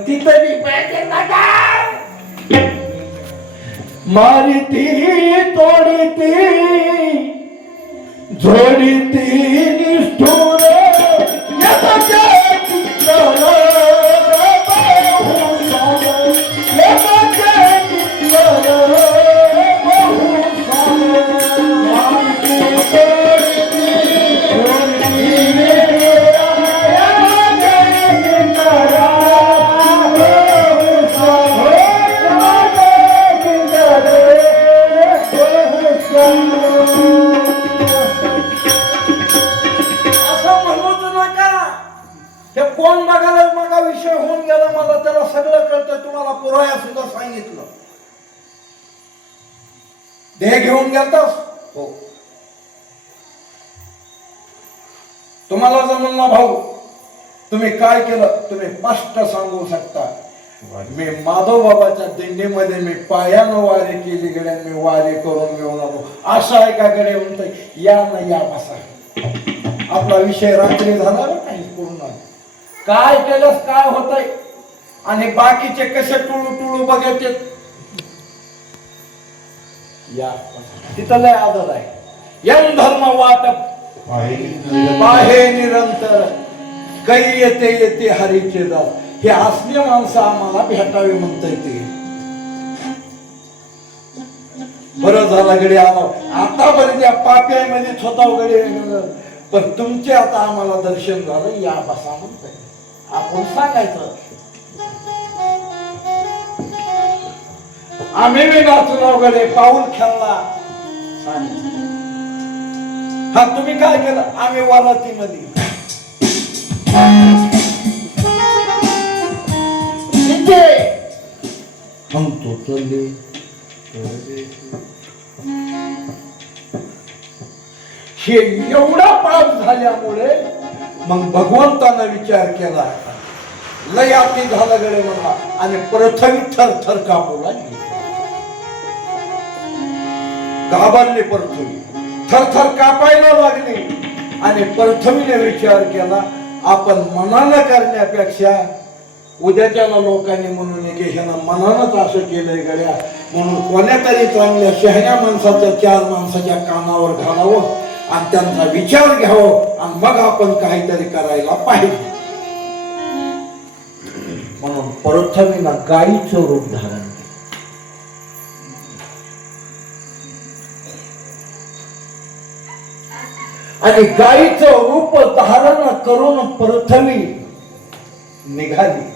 तिथं मी पाहिजे मारिती तोडीती झोडीती निष्ठुर कोण बघायला मगा विषय होऊन गेला. मला त्याला सगळं कळतं. तुम्हाला पुराया सुद्धा सांगितलं. देह घेऊन गेलतास हो. तुम्हाला जमलं ना भाऊ, तुम्ही काय केलं तुम्ही स्पष्ट सांगू शकता. मी माधव बाबाच्या दिंडीमध्ये मी पायानं वारी केली गड्या, मी वारी करून घेऊन आलो. असं आहे का गडे म्हणतोय? या ना या बसा. आपला विषय रात्री झाला काही पूर्ण. काय केलंस काय होतंय आणि बाकीचे कसे टुळू टुळू बघायचे या तिथं लय आदर आहे. यम धर्म वाटप पाहे निरंतर काही येते येते हरीचे दास. हे असले माणसं आम्हाला भेटावे म्हणता येते. बरं झालं गडे आला. आतापर्यंत या पाप्यामध्ये स्वतः गडे, पण तुमचे आता आम्हाला दर्शन झालं. या बसा म्हणताय. आपण सांगायचं आम्ही बी नाचून वगैरे पाऊल खेळला. हा तुम्ही काय केलं? आम्ही वरातीमध्ये हम तो चले हे एवढा पाप झाल्यामुळे मग भगवंतानं विचार केला. लय अति झालं गडे म्हणला आणि प्रथमी थरथर कापू लागली. घाबरली पृथ्वी, थरथर कापायला लागली. आणि प्रथमीने विचार केला आपण मनानं करण्यापेक्षा उद्याच्याला लोकांनी म्हणून की ह्यानं मनानंच असं केलंय गड्या, म्हणून कोण्यातरी चांगल्या शहाण्या माणसाच्या 4 माणसाच्या कानावर घालावं आणि त्यांचा विचार घ्यावं आणि मग आपण काहीतरी करायला पाहिजे. म्हणून प्रथमीनं गायीचं रूप धारण केलं. आणि गायीचं रूप धारण करून प्रथमी निघाली.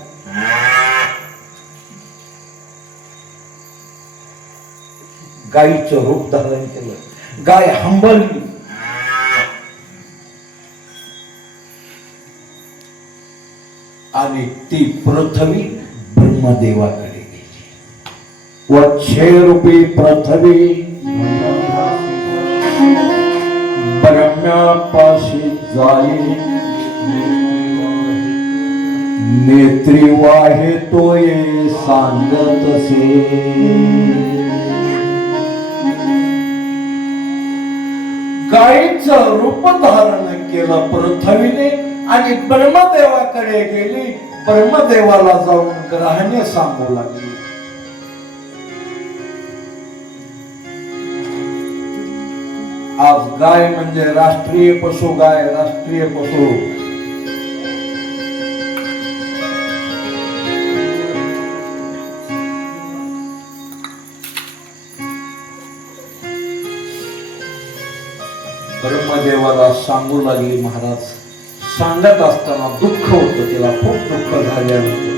गायीचं रूप धारण केलं. गाय हंबरली. आणि ती पृथ्वी ब्रह्मदेवाकडे गेली. वच्छे रूपी पृथ्वी ब्रह्म्यापाशी जाई, नेत्री वाहे तोय सांगतसे. गायीचं रूप धारण केलं पृथ्वीने आणि ब्रह्मदेवाकडे गेली. ब्रह्मदेवाला जाऊन ग्रहाने सांगू लागली. आज गाय म्हणजे राष्ट्रीय पशु, गाय राष्ट्रीय पशु. ब्रह्मदेवाला सांगू लागली. महाराज सांगत असताना दुःख होतं, तिला खूप दुःख झाल्यानंतर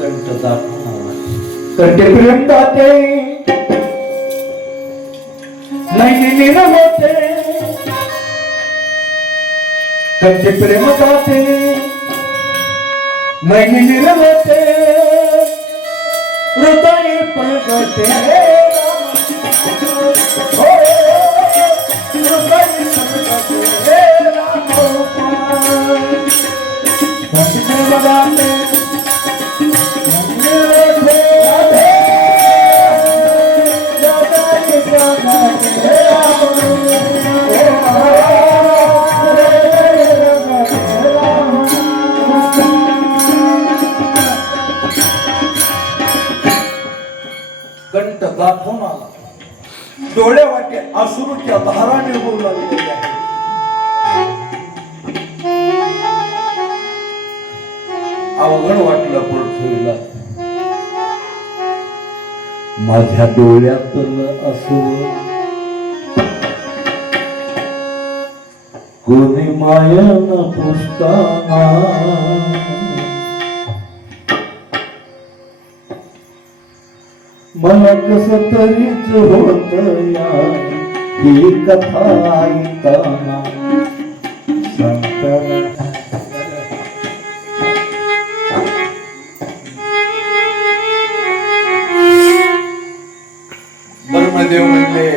कंठ दाखवणार. कंठे प्रेम दाते नहीं निरवते, कंठे प्रेम दाते नहीं निरवते, हृदय प्रगटे कंठ दाखवून आला. डोळे वाटे अश्रूच्या धारा निघू लागलेल्या आहेत. अवघड वाटलं पृथ्वीला. माझ्या डोळ्यातलं असून कोणी मायानं पुसताना, मला कसं तरीच होत या ही कथा ऐकताना सांगताना. ब्रह्मदेव म्हणले,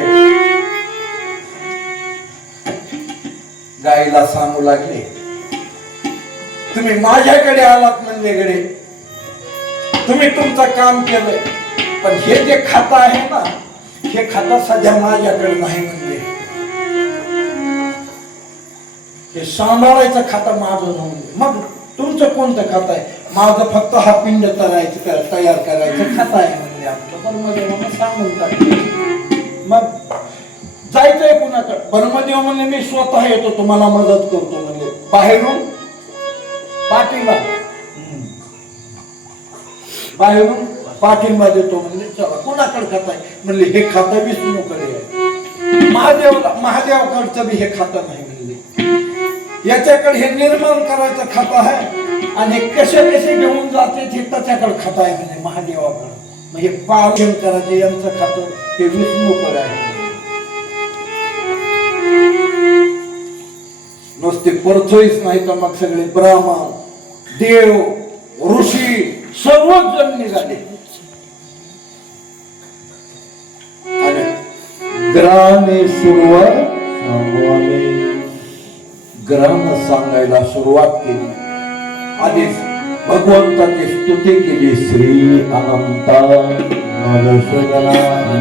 गायीला सांगू लागले, तुम्ही माझ्याकडे आलात म्हणले गडे, तुम्ही तुमचं काम केलंय, पण हे जे खाता आहे ना, हे खाता सध्या माझ्याकडे नाही म्हणले. हे सांभाळायचं खाता माझं नव्हतं. मग तुमचं कोणतं खात आहे? माझं फक्त हा पिंड तयार करायचं खाता आहे म्हणले. आपलं ब्रह्मदेवानं सांगून टाकलं. मग जायचंय कुणाकडे? ब्रह्मदेव म्हणले, मी स्वतः येतो, तुम्हाला मदत करतो म्हणले. बाहेरून पाठिंबा, बाहेरून पाठिंबा देतो म्हणले. चला कोणाकडे खाताय म्हणले, हे खातं विष्णूकडे आहे. महादेवाकडचं बी हे खातं नाही म्हणले. याच्याकडे हे निर्माण करायचं खातं आहे आणि कसे कसे घेऊन जाते ते त्याच्याकडे खातं आहे म्हणजे महादेवाकडे. मग हे पालन करायचे यांचं खातं हे विष्णूकडे आहे. नुसते पृथ्वीच नाही तर मग सगळे ब्राह्मण, देव, ऋषी सर्वच जण निघाले. ग्रहाने सुरुवात ग्रहानं सांगायला सुरुवात केली. आधीच भगवंताची स्तुती केली. श्री अनंता मधुसूदना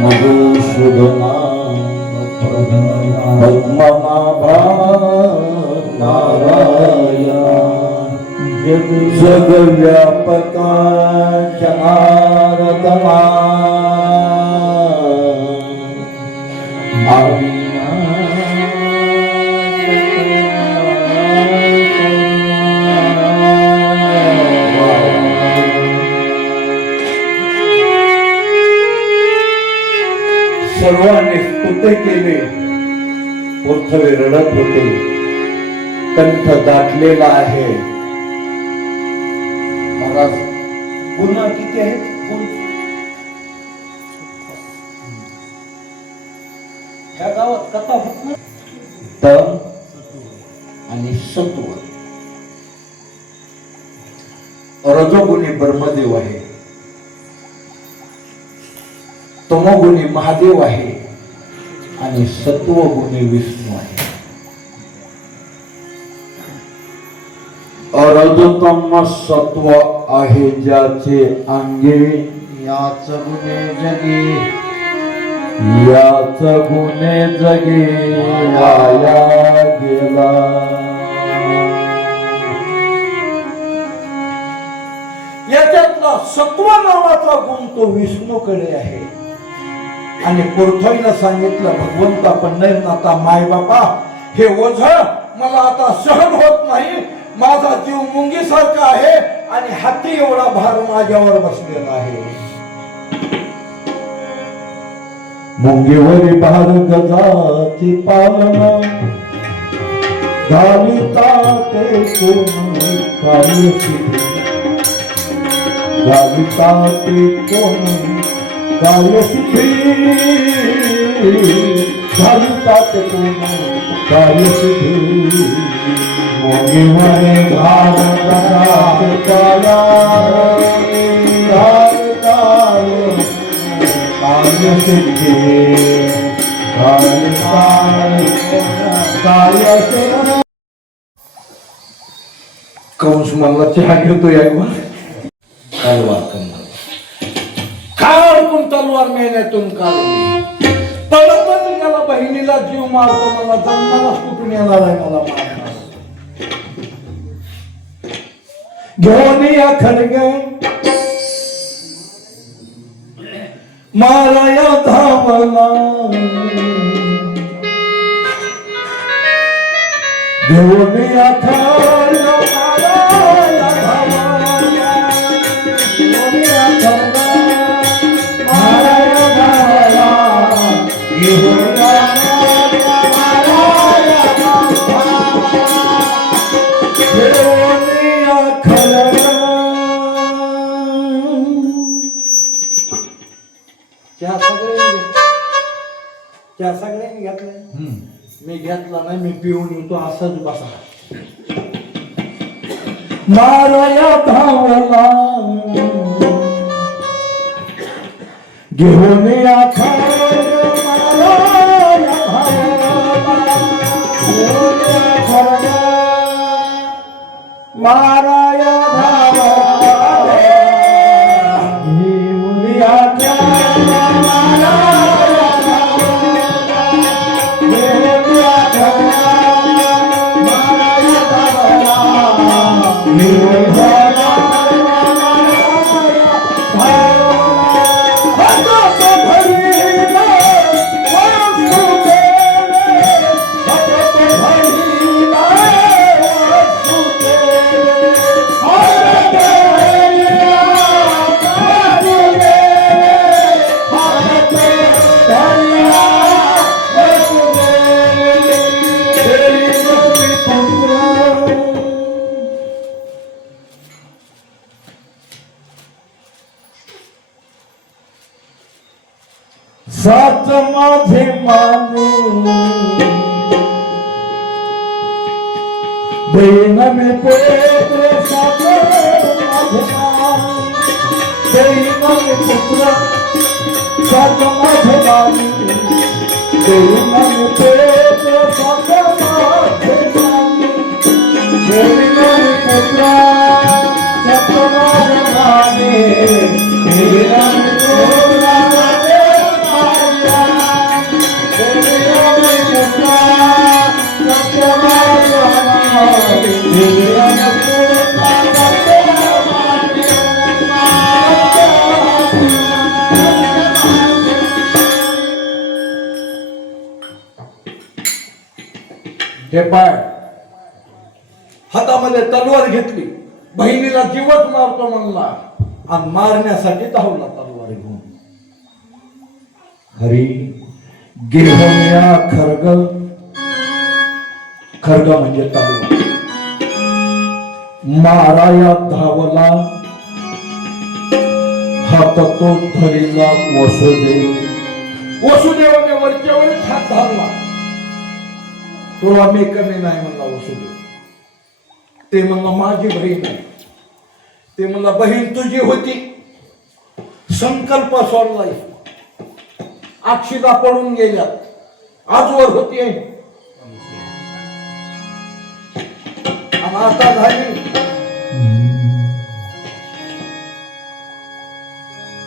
मधुसूदना पद्मनाभा जगव्यापका जनार्दना सर्वांनी स्तुती केले. पृथ्वी रडत होते. कंठ दाटलेला आहे. महाराज गुन्हा किती आहेत? ह्या गावात कथा होत नाही. तम आणि सत्व. रजोगुणी ब्रह्मदेव आहे, तमोगुणी महादेव आहे आणि सत्वगुणी विष्णू आहे. रजतम सत्व आहे ज्याचे अंगे, याच गुणे जगे, याच गुणे जगे वाया गेला. याच्यातला सत्व नावाचा गुण तो विष्णूकडे आहे. आणि पृथ्वीला सांगितलं, भगवंता पंढरीनाथा माय बापा, हे ओझ मला आता सहन होत नाही. माझा जीव मुंगीसारखा आहे आणि हाती एवढा भार माझ्यावर बसलेला आहे. मुंगीवरी भार गजाची पालना, घालिता ते कोण कार्य सिद्धी, घालिता ते कोण कार्य सिद्धी, घालिता ते कोण कार्य सिद्धी. मुंगीवरी भार गजाची पालना, घालिता कार्य सिद्धी, घालिता कार्य सिद्धी. कंस मला चहा घेतोय तलवार काढून तलवार मेल्यातून काढली. पळतच गेला, बहिणीला जीव मारतो, मला जन्मालाच कुठून येणार आहे मला मारणार. घेऊन या खडग माराया धावला, घेऊन या खडग माराया धावला, घेऊन या खडग माराया धावला, घेऊन या खडग माराया धावला, घेऊन या खडग. त्या सगळ्यांनी घेतलं, मी घेतला नाही, मी पिऊन येतो असंच बसा. माराया धावला, घेऊन या खडग माराया धावला, घेऊन या खडग माराया धावला, घेऊन या खडग माराया धावला, घेऊन या खडग माराया धावला, घेऊन या सात माझे माने देन में पुत्र, सात माझे माने देन में पुत्र, सात माझे माने देन में पुत्र, सात माझे माने देन में पुत्र, सात माझे माने देन में पुत्र. हे पाय, हातामध्ये तलवार घेतली, बहिणीला जीवच मारतो म्हणला आणि मारण्यासाठी धावला तलवार घेऊन. हरी घेऊन या खरग, खरग म्हणजे तलवार, माराया धावला, हात तो धरीला वसुदेव. वसुदेवाने वरच्या वरच हात धरला. तुला मी कमी नाही म्हणला वसुदेव. ते म्हणला माझी बहीण आहे. ते म्हणला बहीण तुझी होती, संकल्प सोडलाय, अक्षिता पडून गेल्या, आजवर होती आणि आता झाली.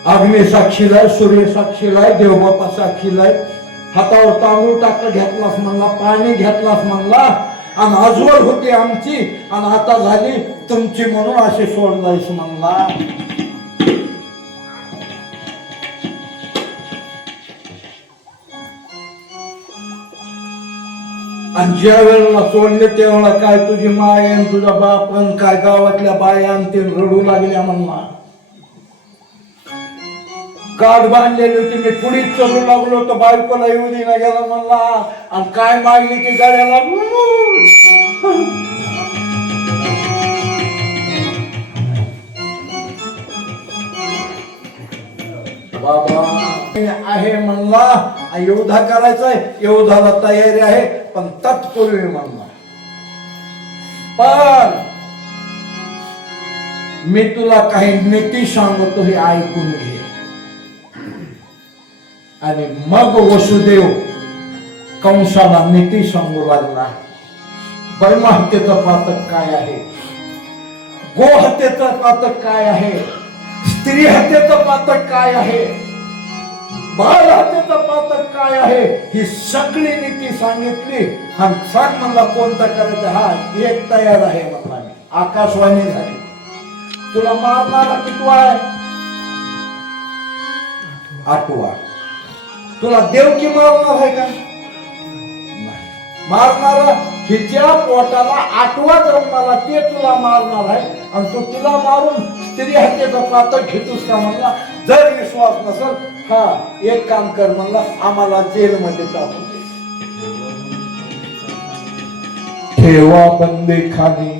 अग्नी साक्षीलाय, सूर्य साक्षीलाय, देवबापा साक्षीलाय. हातावर तांदूळ टाकलं घेतलास म्हणला, पाणी घेतलास म्हणला, आणि आजवर होती आमची आणि आता झाली तुमची म्हणून असे सोडलायस म्हणला. आणि ज्या वेळेला सोडले त्यावेळेला काय तुझी माय आणि तुझा बाप आणि काय गावातल्या बाया आणि ते रडू लागल्या म्हणला. गाठ बांधलेली होती, मी पुढीच चलू लागलो तर बायकोला येऊ दे ना गेला म्हणला. आणि काय मागली की गाड्याला बाबा आहे म्हणला, योद्धा करायचाय, योद्धाला तयारी आहे, पण तत्पूर्वी म्हणला. पण मी तुला काही नीती सांगतो, हे ऐकून घे. आणि मग वसुदेव कंसाला नीती सांगू लागला. ब्रह्महत्येचं पातक काय आहे, गोहत्येचं पातक काय आहे, स्त्री हत्येचं पातक काय आहे, बाळ हत्येचं पातक काय आहे, ही सगळी नीती सांगितली. आणि सांग म्हणला कोणता करायचा. हा एक तयार आहे म्हणला मी. आकाशवाणी झाली. तुला मारणारा कितवा आहे? 8वा. तुला देवकी मारणार आहे का? मारणारा हिच्या पोटाला 8वा जन्माला ते तुला मारणार आहे आणि तू तिला मारून स्त्री हत्येचा पातक घेतोस का म्हणला. जर विश्वास नसेल, हा एक काम कर म्हणला, आम्हाला जेलमध्ये टाकून दे, ठेवा बंदी खाली.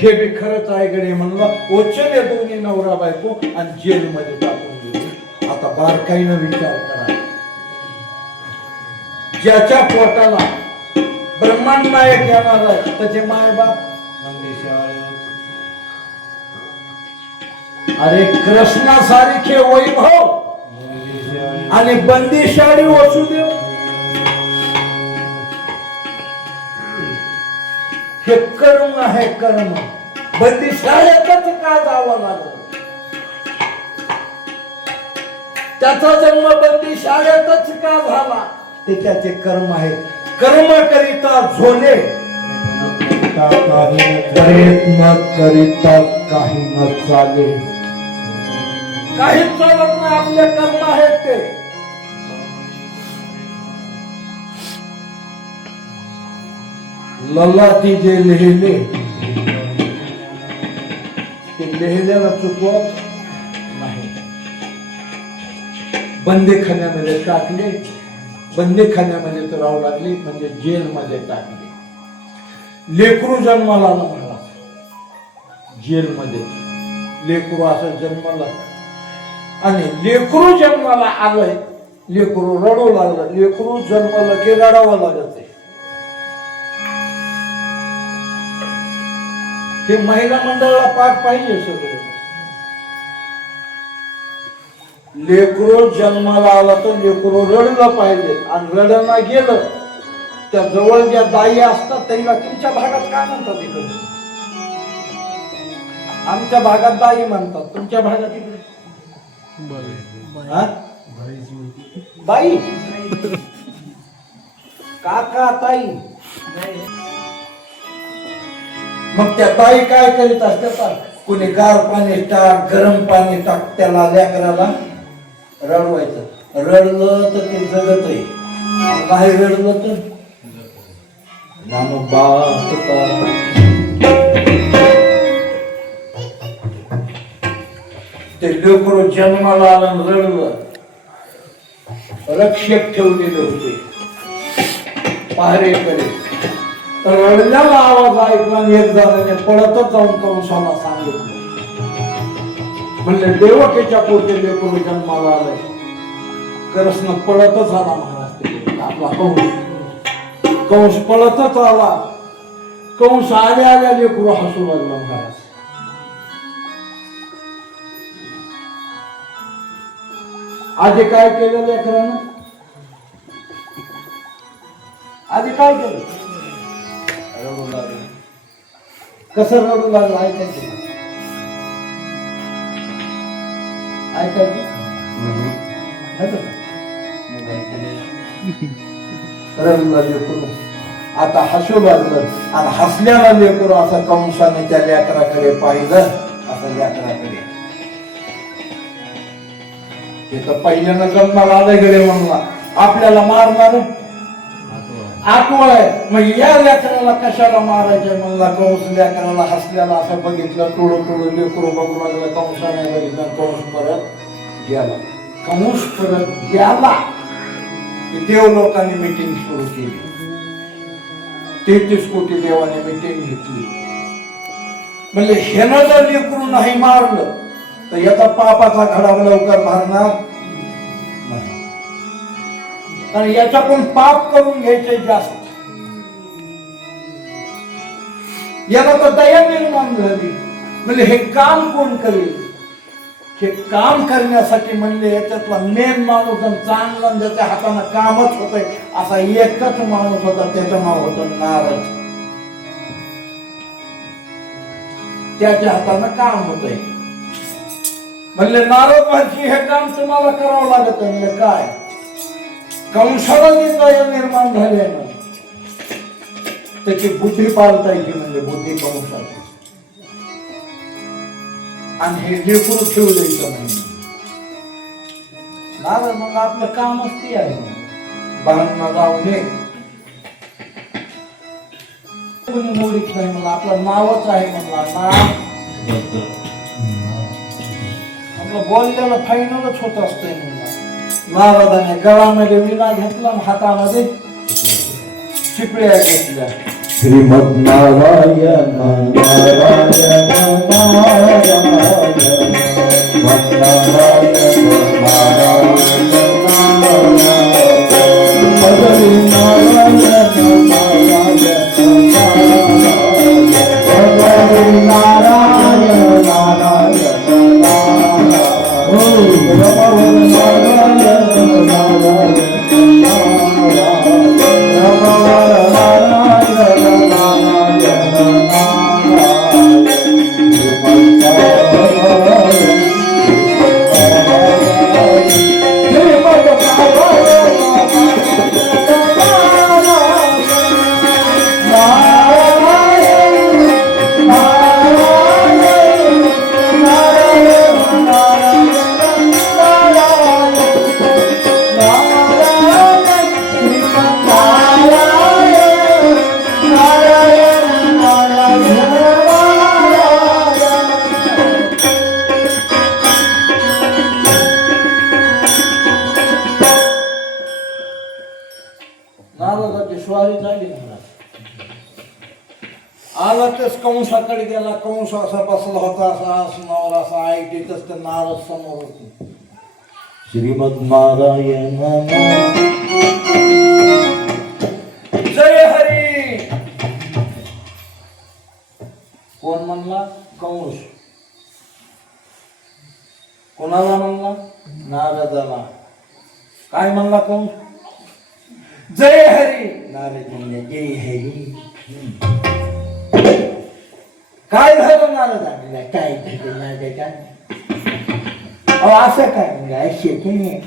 हे बी खरंच आहे गडे म्हणला. ओचले दोन्ही नवरा बायको आणि जेलमध्ये टाकून दिले. आता बारकाईनं विचार करा, ज्याच्या पोटाला ब्रह्मांड नायक येणार आहे त्याचे माय बाप. अरे कृष्णासारखे वैभव आणि बंदिशाळी वसुदेव, हे कर्म आहे कर्म. बंदिशाळेतच का जावं लागलं? त्याचा जन्म बंदिशाळेतच का झाला? ते त्याचे कर्म आहे. कर्म करिता झोले, प्रयत्न करिता काही न चाले. काहीच चालत नाही, आपले कर्म आहेत ते. ललाटी जे लिहिले ते लिहिलेला चुकवत नाही. बंदीखान्यामध्ये टाकले, बंदीखान्यामध्ये तर राहू लागली, म्हणजे जेलमध्ये टाकले. लेकरू जन्माला आला म्हणला, जेलमध्ये लेकरू असं जन्माला. आणि लेकरू जन्माला आलंय, लेकरू रडू लागलं. लेकरू जन्माला की रडावं लागत आहे. हे महिला मंडळाला पाठ पाहिजे सगळं. लेकरू जन्माला आला तर लेकरू रडलं पाहिजे. आणि रडणं गेलं त्या जवळ ज्या दाई असतात त्याला तुमच्या भागात काय म्हणतात इकडे? आमच्या भागात दाई म्हणतात, तुमच्या भागात इकडे बाई, काका, ताई. मग त्या ताई काय करीत असतात? कुणी गार पाणी टाक, गरम पाणी टाक, त्याला लेकराला रडवायचं. रडलं तर ते जगत आहे. नाही रडलं तर ज्ञानोबा ते लेकरू जन्माला आलं आणि रडलं. रक्षक ठेवलेले होते पहारेकडे. तर रडल्याला आवाज ऐकला आणि एक जणाने पळतच जाऊन कंसाला सांगितलं, म्हणले देवकीच्या पोटी लेकरू जन्माला आलंय. कृष्ण पळतच आला महाराज तिकडे. आपला कंस पळतच आला. कंस आल्या आल्या लेकरू हसू लागला महाराज. आधी काय केलं लेकरानं? आधी काय केलं? रडू लागलं. कसं रडू लागलं ऐकायचं? ऐकायचं रडूला लेकरू आता हसू लागलं. आणि हसल्याला लेकरू असं कंसाने त्या लेकराकडे पाहिलं. असं लेकराकडे तिथं पहिल्यानं जन्माला आलं गेले म्हणला आपल्याला मारणार आठवळ आहे. मग या लेकराला कशाला मारायचं म्हणला. कंस लेकराला हसल्याला असं बघितलं. टोळू टोळू लेकरू बघू लागलं. कंसाने बघितलं. कंस परत गेला. कंस परत गेला की देव लोकांनी मिटिंग सुरू केली. 33 कोटी देवाने मिटिंग घेतली. म्हणजे ह्यानं जर लेकरू नाही मारलं तर याचा पापाचा घडा लवकर भरणार नाही. कारण याच्याकडून पाप करून घ्यायचे जास्त. याला तर दया निर्माण झाली. म्हणजे हे काम कोण करेल? हे काम करण्यासाठी म्हणले याच्यातला मेन माणूस आणि चांगला ज्याच्या हाताने कामच होतंय असा एकच माणूस होता. त्याचं नाव होतं नारद. त्याच्या हाताने काम होतंय. म्हणले नारद महर्षी हे काम तुम्हाला करावं लागत. म्हणले काय? कंसाला जी दया निर्माण झाली आहे ना त्याची बुद्धी पालतायची. म्हणजे बुद्धी कंसाची. आणि हे लेकरू ठेवू द्यायचं नाही. नारद मग आपलं कामच ते आहे. बाळांना जाऊ नये कोणी मोडीत नाही म्हणलं. आपलं नावच आहे म्हणला. नाव आपलं बोलल्याला फायनलच होत असतंय म्हणला. नारदाने गळामध्ये विणा घेतला आणि हातामध्ये चिपळ्या घेतल्या. श्रीमद नारायण नारायण नारायण कंसाकडे गेला. कंस असा बसला होता. असा आसनावर असा ऐकतच ते नारद समोर होते. श्रीमद नारायण जय हरी. कोण म्हणला? कंस. कोणाला म्हणला? नारदाला. काय म्हणला कंस? जय हरी. नारद म्हणले जय हरी. काय झालं नारद? काय झालं नारद? असं काय म्हणलं?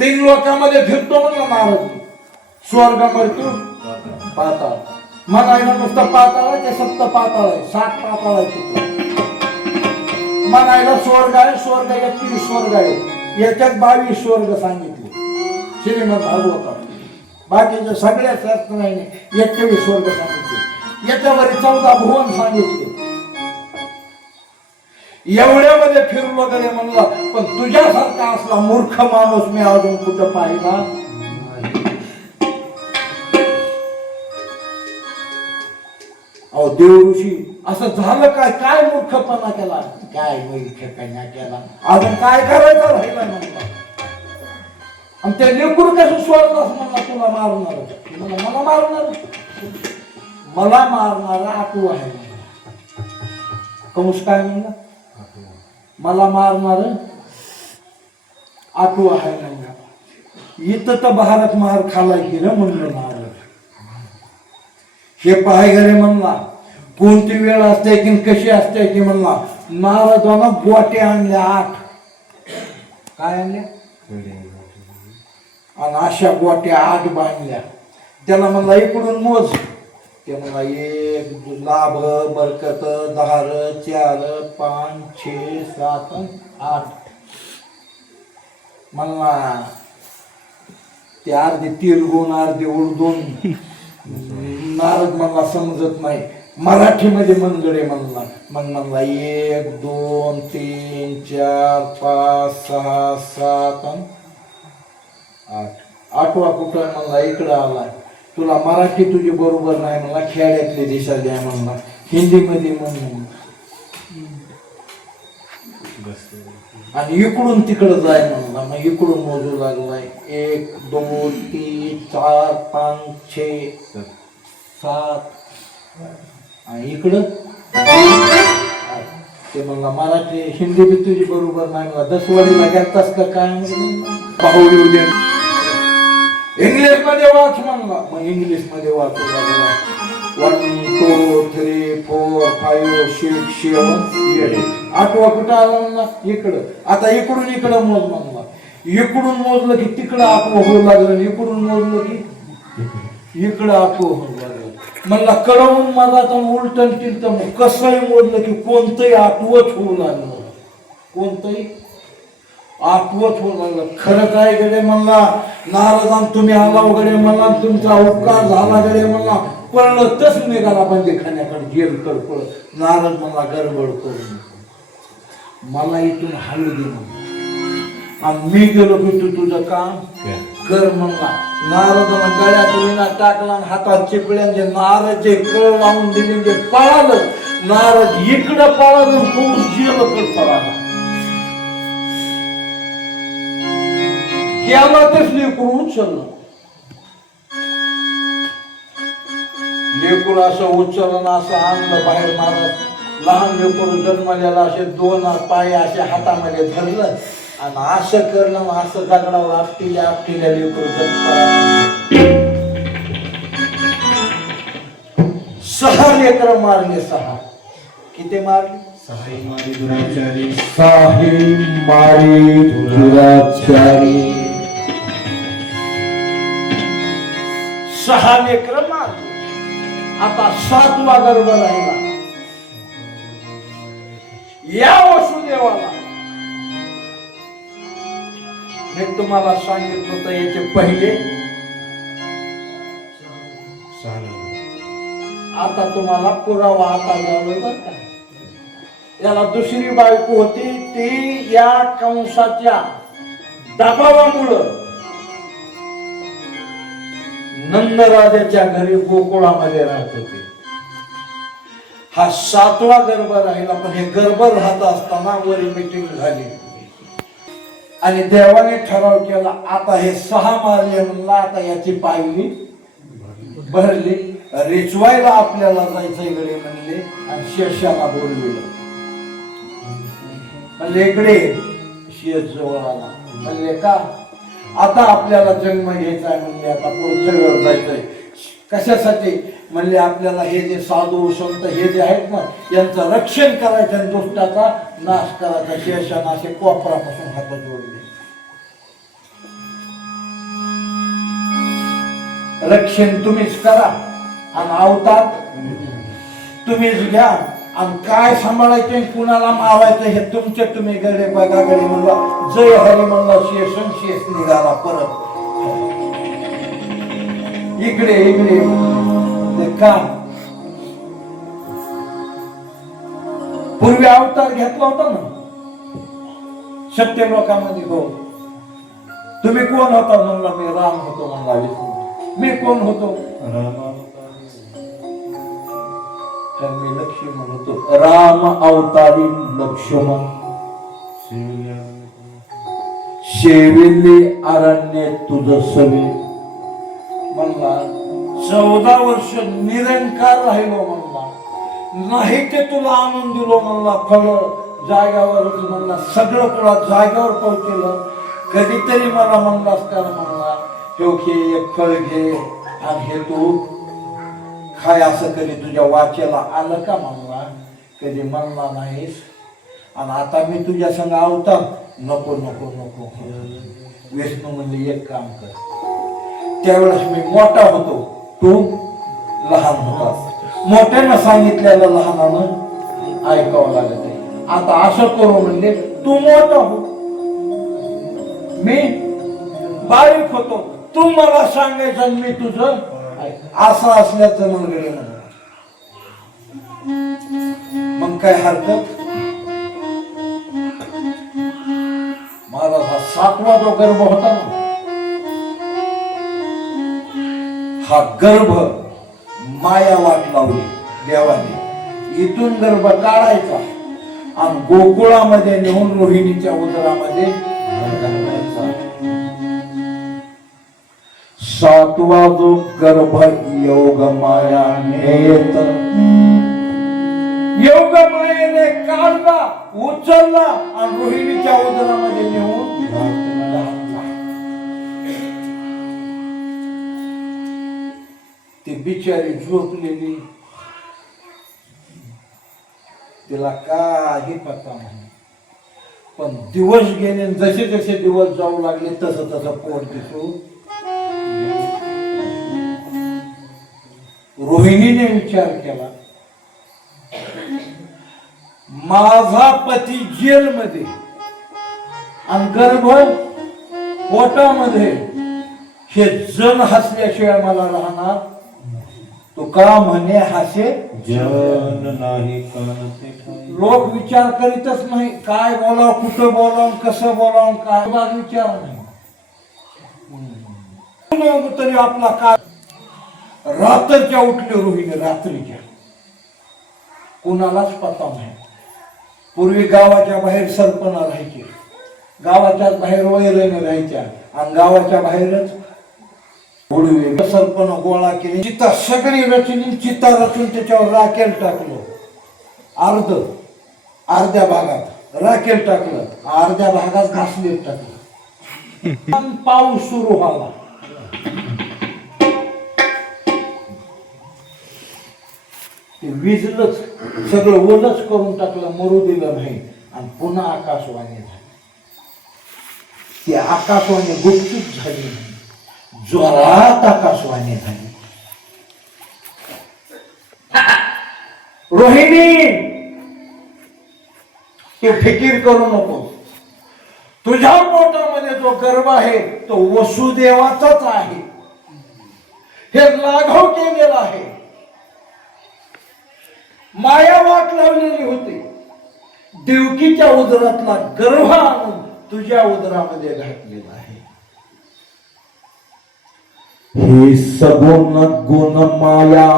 3 लोकांमध्ये फिरतो म्हणलं नारद. स्वर्ग, मृत्यू, पाताळ. म्हणायला नुसतं पाताळ आहे ते 7 पाताळ आहे. 7 पाताळ आहे तिथं. म्हणायला स्वर्ग आहे. स्वर्ग 31 स्वर्ग आहे. याच्यात 22 वर्ग सांगितले श्रीमद भागवतात. बाकीच्या सगळ्या शास्त्राने 21 वर्ग सांगितले. याच्यावर 14 भुवन सांगितले. एवढ्यामध्ये फिरलो गडे म्हणला, पण तुझ्यासारखा असला मूर्ख माणूस मी अजून कुठं पाहिला. अहो देव ऋषी असं झालं काय? काय मूर्खपणा केला? काय मूर्खपणा केला? अजून काय करायचं राहिला म्हणला. आणि ते लेकरू कसं सोडलास म्हणला, तुला मारणार. मला मारणार, मला मारणारा आटू आहे. कंस काय म्हणला? मला मारणार आटू आहे नाही. इथं तर भारत मार खाला गेलं म्हणलं नारद. हे पाय घरे म्हणला, कोणती वेळ असते की कशी असते की म्हणला. नारदानं गोटे आणल्या 8. काय आणल्या? आणि अशा गोट्या 8 बांधल्या. त्याला म्हणला इकडून मोज. ते म्हणला 1 लाभ बरकत 10 4 5 6 7 8 म्हणला. ते अर्धे तिरगून अर्धे उडदून नारद म्हणला समजत नाही. मराठीमध्ये मनगडे म्हणला. मग म्हणला 1 2 3 4 5 6 7 8. 8वा कुठं म्हणला? इकडं आला. तुला मराठी तुझी बरोबर नाही म्हणला, खेड्यातली दिशा द्या म्हणला, हिंदीमध्ये म्हण. आणि इकडून तिकडं जाय म्हणला. मग इकडून मोजू लागलाय. 1 2 3 4 5 6 7 आणि इकडं ते म्हणला मराठी हिंदी बी तुझी बरोबर नाही म्हणला. 10वाडीला गेलतास का काय पाहुडी उद्या इंग्लिश मध्ये वाच म्हणला. मग इंग्लिश मध्ये वाचू लागला. 1 2 3 4 5 6 7 8. 8वा कुठं आला म्हणला? इकडं. आता इकडून इकडं मोज म्हणला. इकडून मोजलं की तिकडं 8वं होऊ लागलं. इकडून मोजलं की इकडं 8वं होऊ लागलं. म्हणला कळवून माझा उलटन तिलटन कसंही मोजलं की कोणतंही 8वंच होऊ लागलं. कोणतंही 8वंच होऊ लागलं. खरं काय गडे म्हणला नारदान, तुम्ही आला वगैरे म्हणला, तुमचा उपकार झाला गडे म्हणला. पळलं तस निघाला बंदीखान्याकडे जेल कड. नारद म्हणला गडबड करू मला इथून हलू दे म्हणला. आणि मी गेलो की तू तुझं काम कर म्हणला. नारदानं गळ्यात विना टाकला, हातात चिपळ्यांचे नारदचे कळ लावून दिले. जे पळालं नारद इकडं पळालं, तू जेलकड पळाला. गेला तेच लेकरू उचललं. लेकरू असं उचललं असं आणलं बाहेर. महाराज लहान लेकरू जन्मलेला असे 2 पाय असे हातामध्ये धरलं आणि असं करणं, असं दगडावर आपटील्या लेकरू जन्म. 6 लेकरं मारले. 6 किती मारले? 6 मारी दुराचारी. 6 लेकरं मारले. आता 7वा गर्भ राहिला. या वसुदेवाला मी तुम्हाला सांगितलं होतं याचे पहिले. आता तुम्हाला पुरावा आता द्यावा बरं का. याला दुसरी बायको होती. ती या कंसाच्या दबावामुळं नंदराजाच्या घरी गोकुळामध्ये राहत होते. हा 7वा गर्भ राहिला. पण हे गर्भ राहत असताना वरी मीटिंग झाली आणि देवाने ठराव केला आता हे 6 मारले म्हणला. आता याची पायरी भरली. रेचवायला आपल्याला जायचंय गडे म्हणले आणि शेषाला बोलवलं. म्हणले इकडे. शेष जवळ आला. म्हणले का? आता आपल्याला जन्म घ्यायचा आहे म्हणले. आता पुढच्या वेळ जायचंय. कशासाठी? म्हणले आपल्याला हे जे साधू संत हे जे आहेत ना यांचं रक्षण करायचं आणि दुष्टाचा नाश करायचा. शेषानं असे कोपरापासून हात जोडले. रक्षण तुम्हीच करा आणि अवतार तुम्हीच घ्या आणि काय सांभाळायचं आणि कुणाला मावायचं हे तुमचे तुम्ही गडे बघा गडे म्हणला जय हरी म्हणला शेषन शेष निघाला परत इकडे इकडे ते काम पूर्वी अवतार घेतला होता ना सत्य लोकांमध्ये हो तुम्ही कोण होता म्हणला मी राम होतो म्हणला विष्णू मी कोण होतो तर मी लक्ष्मण होतो राम अवतारी लक्ष्मण शेविले अरण्य तुझ सवे म्हणला 14 वर्ष निरंकार राहिलो म्हणला नाही ते तुला आणून दिलो म्हणला फळ जाग्यावर म्हणला सगळं तुला जाग्यावर पोहोचलं कधीतरी मला म्हणलास तर म्हणला घे एक फळ घे आणि हे तू खाय असं कधी तुझ्या वाचेला आलं का म्हणला कधी म्हणला नाहीस आणि आता मी तुझ्या संग आवता नको नको नको विष्णू म्हणले एक काम कर त्यावेळेस मी मोठा होतो तू लहान होतास मोठ्यानं सांगितलेलं लहानानं ऐकावं लागत आहे आता असं करू म्हणजे तू मोठा हो मी बारीक होतो तू मला सांगायचं मी तुझं असं असल्याचं म्हणले मग काय हरकत माझा हा 7वा जो गर्भ होता ना हा गर्भ माया वाट लावली देवाने इथून गर्भ काढायचा आणि गोकुळामध्ये नेऊन रोहिणीच्या उदरामध्ये घालायचा 7वा जो गर्भ योग माया नेत योग मायेने काढला उचलला आणि रोहिणीच्या उदरामध्ये नेऊन घातला ती बिचारी झोपलेली तिला काही पत्ता नाही पण दिवस गेले जसे जसे दिवस जाऊ लागले तसं तसं पोट दिसू रोहिणीने विचार केला माझा पती जेलमध्ये आणि गर्भ पोटामध्ये हे जण हसल्याशिवाय मला राहणार तो का म्हणे हसे जन नाही लोक विचार करीतच नाही काय बोलावं कुठं बोलावं कसं बोलावं काय विचार नाही तरी आपला काय रात्रीच्या उठले रोहिणी रात्रीच्या कोणालाच पता नाही पूर्वी गावाच्या बाहेर सरपणा राहायचे गावाच्या बाहेर वैरण राहायच्या आणि गावाच्या बाहेरच उडवे सरपणा गोळा केली चिता सगळी रचली चिता रचून त्याच्यावर राखेल टाकलो अर्ध्या भागात राखेल टाकलं अर्ध्या भागात घासलेट टाकलं पाऊस सुरू व्हावा विजलंच सगळं ओलच करून टाकलं मरू दिलं नाही आणि पुन्हा आकाशवाणी झाली ती आकाशवाणी गुपचूप झाली नाही जोरात आकाशवाणी झाली रोहिणी तू फिकीर करू नको तुझ्या पोटामध्ये जो गर्भ आहे तो वसुदेवाचाच आहे हे लाघव केलेला आहे माया वाट लावलेली होती देवकीच्या उदरातला गर्भ आणून तुझ्या उदरामध्ये घातलेला आहे हे सगुण गुण माया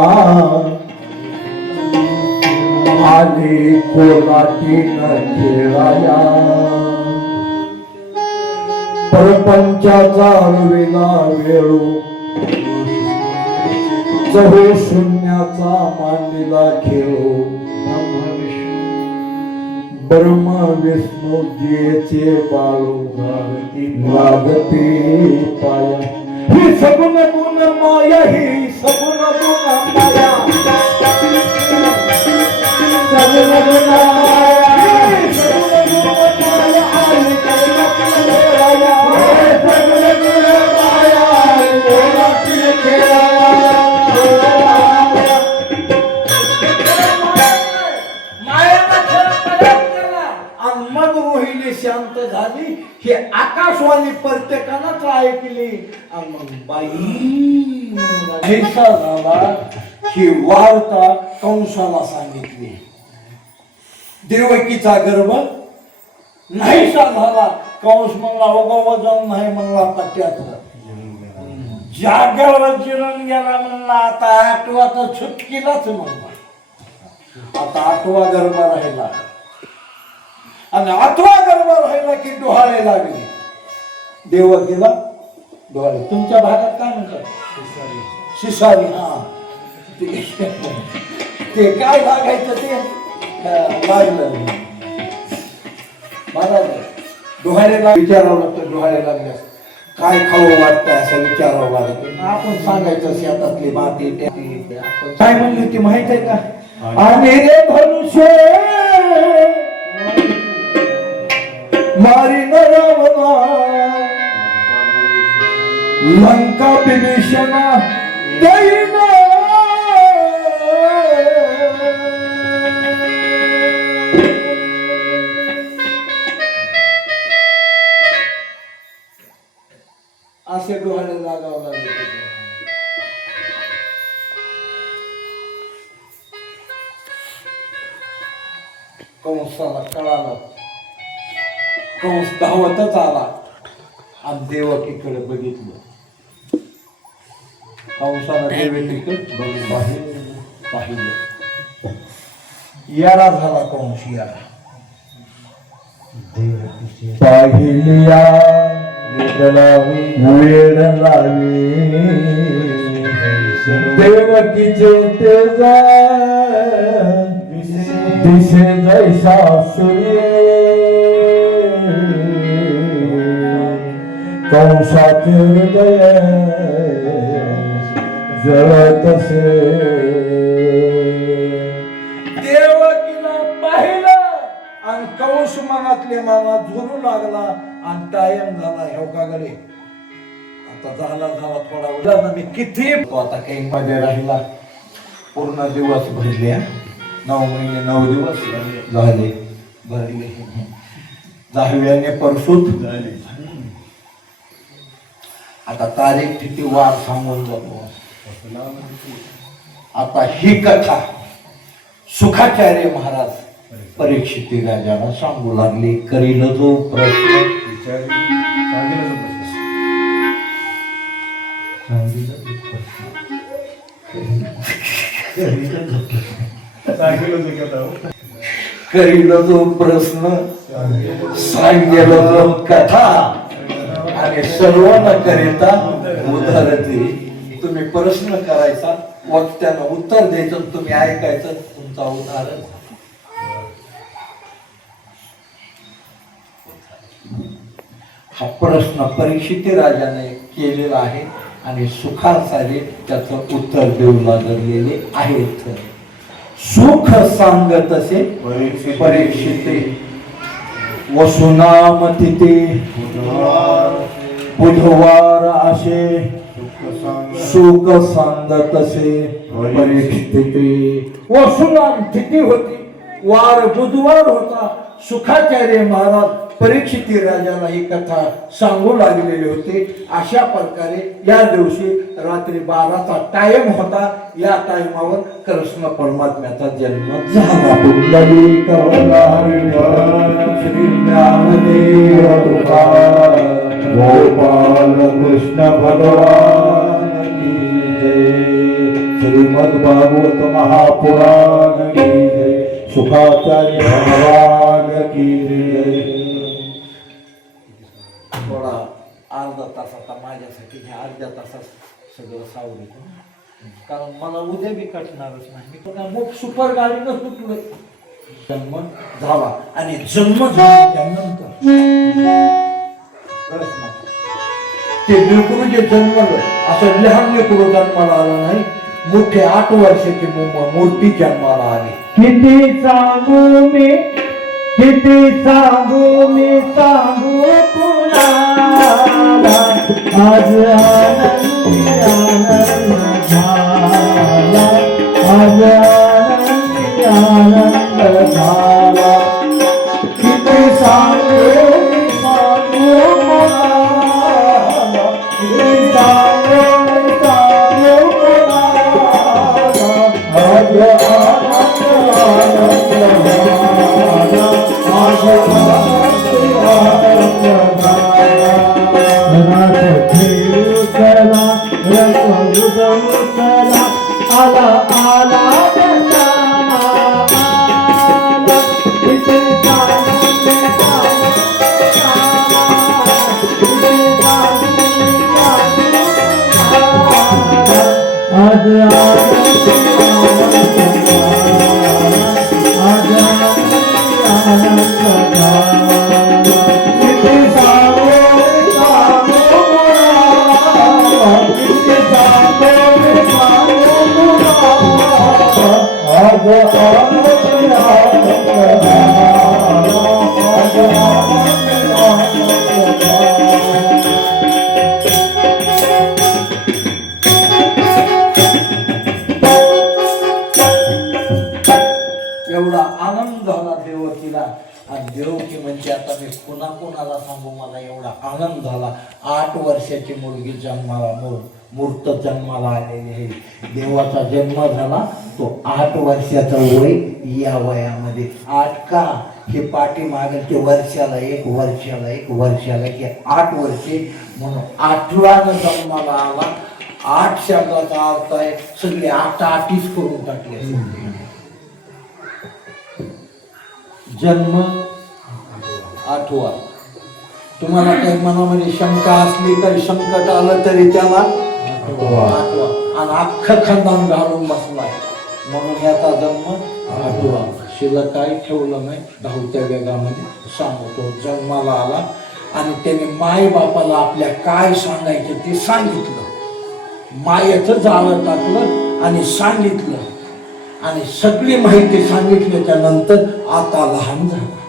आले कोलाटीन खेळाया परपंचाचा वेळा वेळू चहू शून्याचा मांडीला खेळू ब्रह्म विष्णू जेचे बाळू लागते पाया ही सगुण गुण माया ही सगुण गुण माया सगुण गुण माया सगुण गुण माया आणि खेळाया सगुण गुण माया आणि खेळाया लागली आणि मग बाई म्हणून लागली. ऐसा झाला ही वार्ता कंसाला सांगितली. देवकीचा गर्भ नाहीसा झाला. कंस म्हणला ओगो वजन नाही म्हणला पट्ट्यातलं. जाग्यावर जिरून गेला म्हणला आता 8वा तर सुटकीलाच म्हणला. आता 8वा गर्भ राहिला आणि 8वा गर्भ राहिला की डोहाळे लागले. देवकीला डोहाळे तुमच्या भागात काय म्हणतात शिसारी. हा ते काय लागायचं ते लागलं मला डोहाळेला विचारावं लागतं. डोहाळे लागल्यास काय खावं वाटतं असं विचारावं लागतं. आपण सांगायचं शेतातली माती आपण काय म्हणली ती माहित आहे का. आणि रे धनुष्य मारी न रावणा लंका विभीषणा देईना असे डोहाळे लागावं लागले. कंसाला कळालं. कंस धावतच आला आणि देवकीकडे बघितलं. कंसाला देवकीकडे पाहिलं. याला झाला कंस याला. पाहिलिया वेळ लावी देवकीचे तेजा दिसे जैसा सूर्य कंसाचे हृदय जळतसे. देवकीला पाहिलं आणि कंस मनातले मनात झुरू लागला आणि टाइम झाला. ह्यो का गडे आता झाला थोडा वेळ मी किती आता काही मध्ये राहिला. पूर्ण दिवस भरले. 9 महिने 9 दिवस झाले भरले. 10व्याने परसूत झाले. आता तारीख तिथे वार सांगून जातो. आता ही कथा सुखाचार्य महाराज परीक्षित राजाला सांगू लागले. करील जो प्रश्न करील जो प्रश्न सांगेल जो कथा आणि सर्व न करिता उदाहरते. तुम्ही प्रश्न करायचा वक्त्यानं उत्तर द्यायचं तुम्ही ऐकायचं तुमचा उदाहरण. हा प्रश्न परीक्षित राजाने केलेला आहे आणि सुखाचार्य त्याचं उत्तर देऊ लागलेले आहेत. सुख सांगत असे परीक्षिते वसुनाम तिथे बुधवार असे सुख सांगत असे परीक्षिते. वसुनाम तिथी होती. वार बुधवार होता. सुखाचार्य महाराज परीक्षित राजाला ही कथा सांगू लागलेली होती. अशा प्रकारे या दिवशी रात्री 12चा टाइम होता. या टाइमावर कृष्ण परमात्म्याचा जन्म झाला. श्री ज्ञानदेव गोपाल कृष्ण भगवान की जय. श्रीमद् भागवत महापुराण की जय. सुखाचार्य भगवान की जय. थोडा अर्धा तासाचा माझ्यासाठी ह्या अर्ध्या तासात सगळं सावलीत. कारण मला उद्या बी कटणारच नाही. मी मग सुपर गाडीनं सुटलोय. जन्म झाला आणि जन्म झाल्यानंतर ते लेकरू जे जन्मलं असं लहान लेकरू जन्माला आलं नाही. मोठे 8 वर्षाची मूर्ती जन्माला आली. किती सांगू मी सांगू कुणाला आज आनंदी आनंद झाला. आज आनंदी आनंद झाला. किती सांगू मी सांगू कुणाला आला आला दर्शना आला इथे आज एवढा आनंद झाला देवकीला. आणि देवकी म्हणजे आता मी कोणाला सांगू, मला एवढा आनंद झाला. 8 वर्षाची मुलगी जन्माला मूर्त जन्माला आलेली आहे. देवाचा जन्म झाला तो 8 वर्षाचा वय. या वयामध्ये 8 का हे पाठीमागे ते वर्षाला एक हे 8 वर्षे म्हणून 8व्यानं जन्माला आला. 8 शब्दाचा अर्थ आहे सगळे 8 करून टाकले. जन्म 8वा. तुम्हाला काही मनामध्ये शंका असली तरी संकट आलं तरी त्याला 8वा. आणि अख्खं खंदान घालून बसलाय म्हणून याचा जन्म 8वा. शिला काय ठेवलं नाही. 10व्या वेगामध्ये सांगतो जन्माला आला आणि त्याने माय बापाला आपल्या काय सांगायचं ते सांगितलं. मायेचं जाळं टाकलं आणि सांगितलं आणि सगळी माहिती सांगितल्याच्या नंतर आता लहान झाला.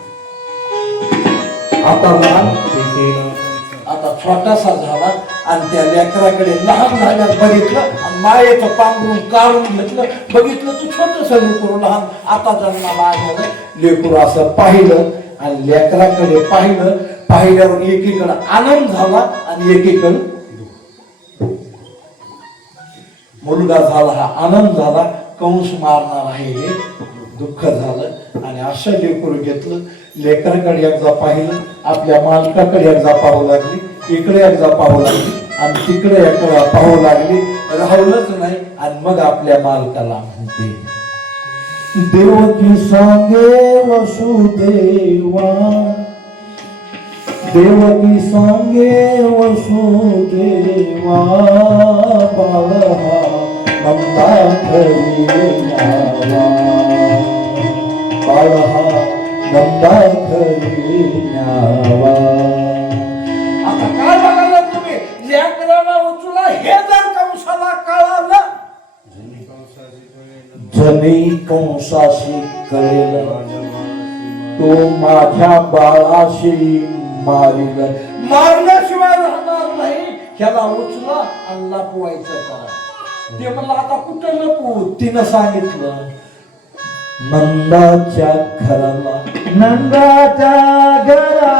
आता छोटासा झाला आणि त्या लेकराकडे लहान झाल्यात बघितलं आणि मायेचं पांघरून काढून घेतलं. बघितलं तू छोटस लेकरू लहान. आता जन्माला आलेलं लेकरू असं पाहिलं आणि लेकराकडे पाहिल्यावर एकीकडे आनंद झाला आणि एकीकडे मुलगा झाला. हा आनंद झाला. कंस मारणार आहे हे दुःख झालं आणि असं लेकरू घेतलं. लेकराकडे एकदा पाहिलं, आपल्या मालकाकडे एकदा पाहू लागली, इकडे एकदा पाहू लागली आणि तिकडे एकदा पाहू लागली. राहवलंच नाही आणि मग आपल्या मालकाला म्हणते, देवकी सांगे वसुदेवा, देवकी सांगे वसुदेवा, बाळहा नंदा घरी न्यावा, बाळहा नंदा घरी न्यावा. आता काय बघायला तुम्ही लेकराला उचला हे जर कंसाला कळालं, जनी कंसाशी कळेल तो माझ्या बाळाशी मारील. मारल्याशिवाय राहणार नाही. ह्याला उचला आणि लपवायचं करा. ते म्हणलं आता कुठं लपवू. तिनं सांगितलं नंदाच्या घराला, नंदाच्या घराला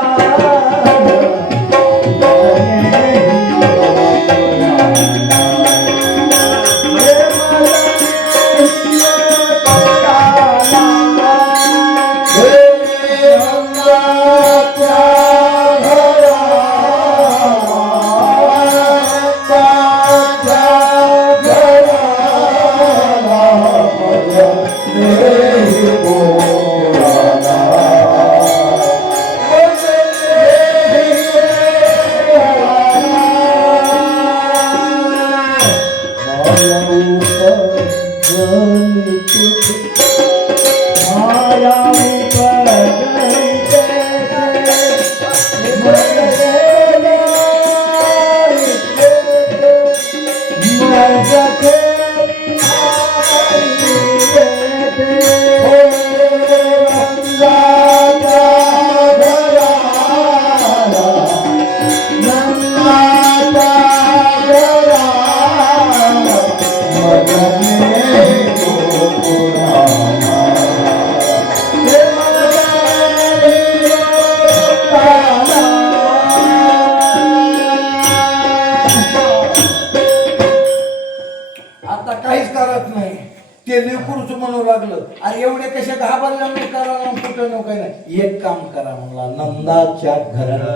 ते लेकरूच म्हणू लागलं, अरे एवढे कसे घाबरले नाही करा कुठं नको काय नाही, एक काम करा म्हणला, नंदाच्या घराला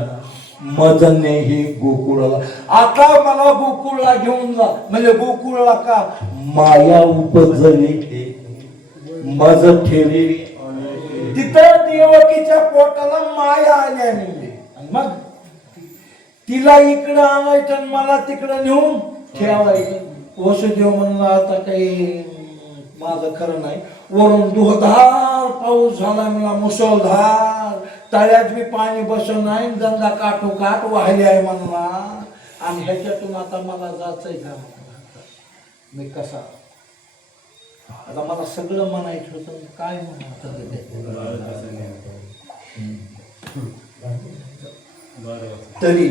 मजनेही गोकुळाला. आता मला गोकुळला घेऊन जा. म्हणजे गोकुळला का? माया उपजली मज ठेवी. तिथं देवकीच्या पोटाला माया आली आणि मग तिला इकडं आणायचं आणि मला तिकडं नेऊन ठेवायचं. वसुदेव म्हणला आता काही माझं खरं नाही. वरून दुधार पाऊस झाला, मला मुसळधार, तळ्यात बी पाणी बसत नाही, गंगा काठोकाठ वाहिले आहे म्हणला. आणि ह्याच्यातून आता मला जायचंय का? मी कसा? आता मला सगळं म्हणायचं होतं, काय म्हणायचं तरी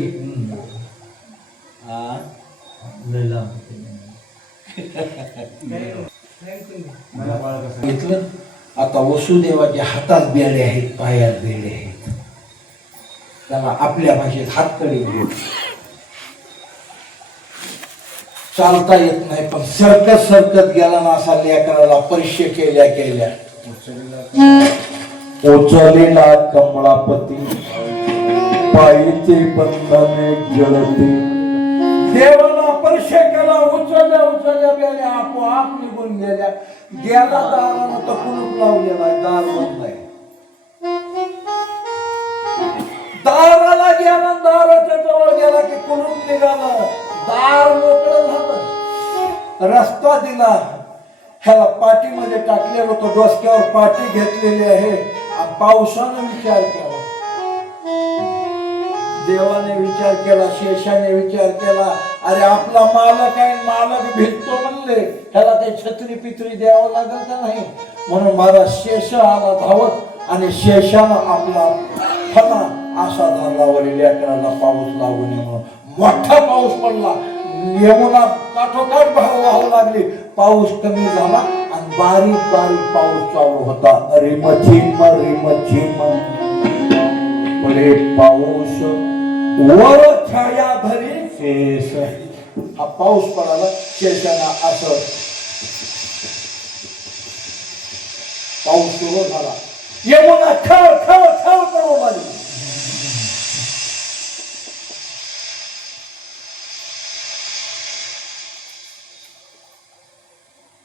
घेतलं. आता वसुदेवाच्या हातात बेडे आहेत, पायात बेडे आहेत. त्याला आपल्या भाषेत हातकडी चालता येत नाही, पण सरकत सरकत गेला ना असा लेकराला परीक्षा केल्या केल्या ओचलेला कमळापती पायीचे बंधने जळते. देवाला परीक्षा केला, उचलल्या उचलल्या बेड्या आपोआप निघून गेल्या. गेला दारानं तर कुलूप लावलेला आहे, दार बंद आहे. दाराला गेला, दाराच्या जवळ गेला की कुलूप निघालं, दार मोकळं झालं. रस्ता दिला, ह्याला पाठीमध्ये टाकलेलं होतं, डोसक्यावर पाठी घेतलेली आहे. आणि पावसानं विचार केला, देवाने विचार केला, शेषाने विचार केला, अरे आपला मालक आहे, मालक भेटतो म्हणले, ह्याला काही छत्री पित्री द्यावं लागेल का नाही. म्हणून माझा शेष आला धावत आणि शेषानं आपला फणा असा धरला वरील लेकराला पाऊस लागू नये म्हणून. मोठा पाऊस पडला, यमुना काठोकाठ वाहू लागली. पाऊस कमी झाला आणि बारीक बारीक पाऊस चालू होता. रिमझिम रिमझिम पडे पाऊस वर छाया धरी शेष. हा पाऊस पडाला. शेषाना असं पाऊस सुरू झाला. यमुना खळ खळ खळ करू लागली.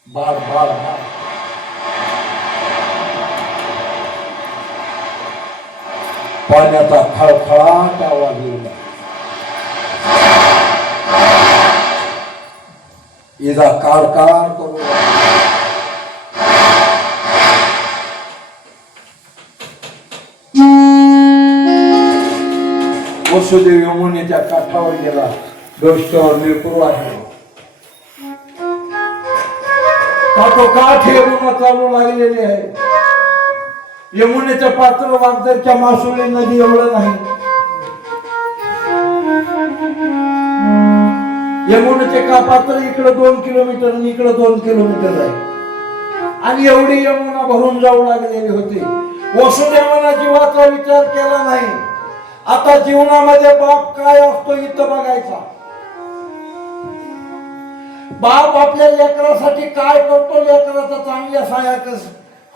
बाळ बाळ बाळ पाण्याचा खळखळाट आवाज येऊ लागला. इजा काढ करू वसुदेव यमुनेच्या काठावर गेला. डोसक्यावर लेकरू आहे. काठोकाठ यमुना चालू लागलेली आहे. यमुनेचं पात्र वागदरच्या मासुळी नदी एवढं नाही. यमुनेचे का पात्र इकडं 2 किलोमीटर आणि इकडं 2 किलोमीटर आहे. आणि एवढी यमुना भरून जाऊ लागलेली होती. वसुदेवाने जीवाचा विचार केला नाही. आता जीवनामध्ये बाप काय असतो इथं बघायचा. बाप आपल्या लेकरासाठी काय करतो, लेकराचा चांगल्या सहाय्यक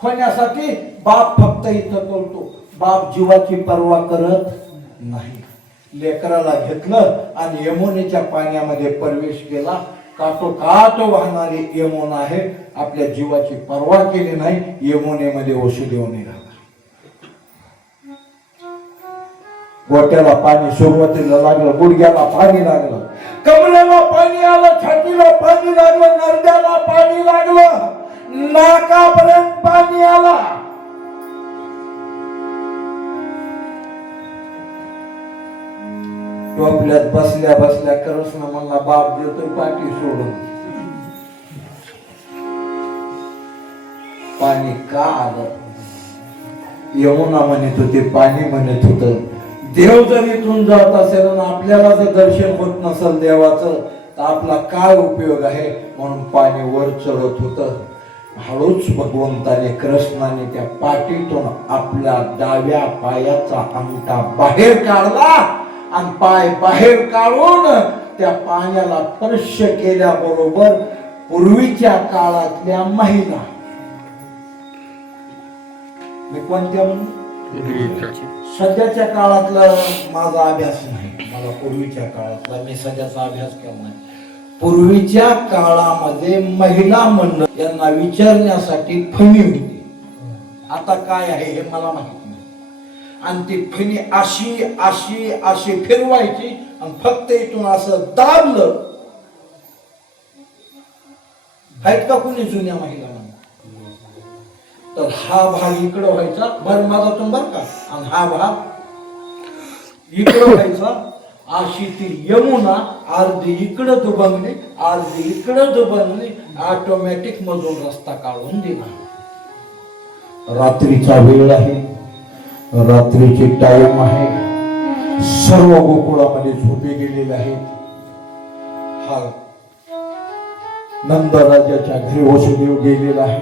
होण्यासाठी बाप फक्त इथं करतो. बाप जीवाची पर्वा करत नाही. लेकराला घेतलं आणि यमुनेच्या पाण्यामध्ये प्रवेश केला. काठोकाठ वाहणारी यमुना आहे. आपल्या जीवाची पर्वा केली नाही. यमुनेमध्ये वसुदेव निघाला. गोट्याला पाणी सुरुवातीला लागलं, गुडघ्याला पाणी लागलं, कमरेला पाणी आलं, छातीला पाणी लागलं, नरड्याला पाणी लागलं, नाकापर्यंत पाणी आला. टोपल्यात बसल्या बसल्या कृष्ण म्हणला, बाप देतोय पाठी सोडून. पाणी का आलं? यमुना म्हणत होते, पाणी म्हणत होत. देव जर इथून जात असेल आणि आपल्याला जर दर्शन होत नसेल देवाचं, तर आपला काय उपयोग आहे. म्हणून पाणी वर चढत होत. हळूच भगवंताने कृष्णाने त्या पाठीतून आपल्या डाव्या पायाचा अंगठा बाहेर काढला आणि पाय बाहेर काढून त्या पाण्याला स्पर्श केल्याबरोबर पूर्वीच्या काळातल्या महिला, मी कोणत्या म्हणून सध्याच्या काळातला माझा अभ्यास नाही, मला पूर्वीच्या काळातला, मी सध्याचा अभ्यास केला नाही. पूर्वीच्या काळामध्ये महिला मंडळ यांना विचारण्यासाठी फणी होती. आता काय आहे हे मला माहित नाही. आणि ती फणी अशी अशी अशी फिरवायची आणि फक्त इथून असं दाबलं. आहेत का कुणी जुन्या महिला? तर हा भाग इकडं व्हायचा, भर माझा तुम बर का, आणि हा भाग इकडं व्हायचा. अशी ती यमुना अर्धी इकडं दुबंगली, अर्धी इकडं दुबंगली, ऑटोमॅटिक मधून रस्ता काढून दिला. रात्रीचा वेळ आहे, रात्रीची टाइम आहे, सर्व गोकुळामध्ये झोपे गेलेले आहेत. हा नंदराजाच्या घरी वसुदेव गेलेला आहे,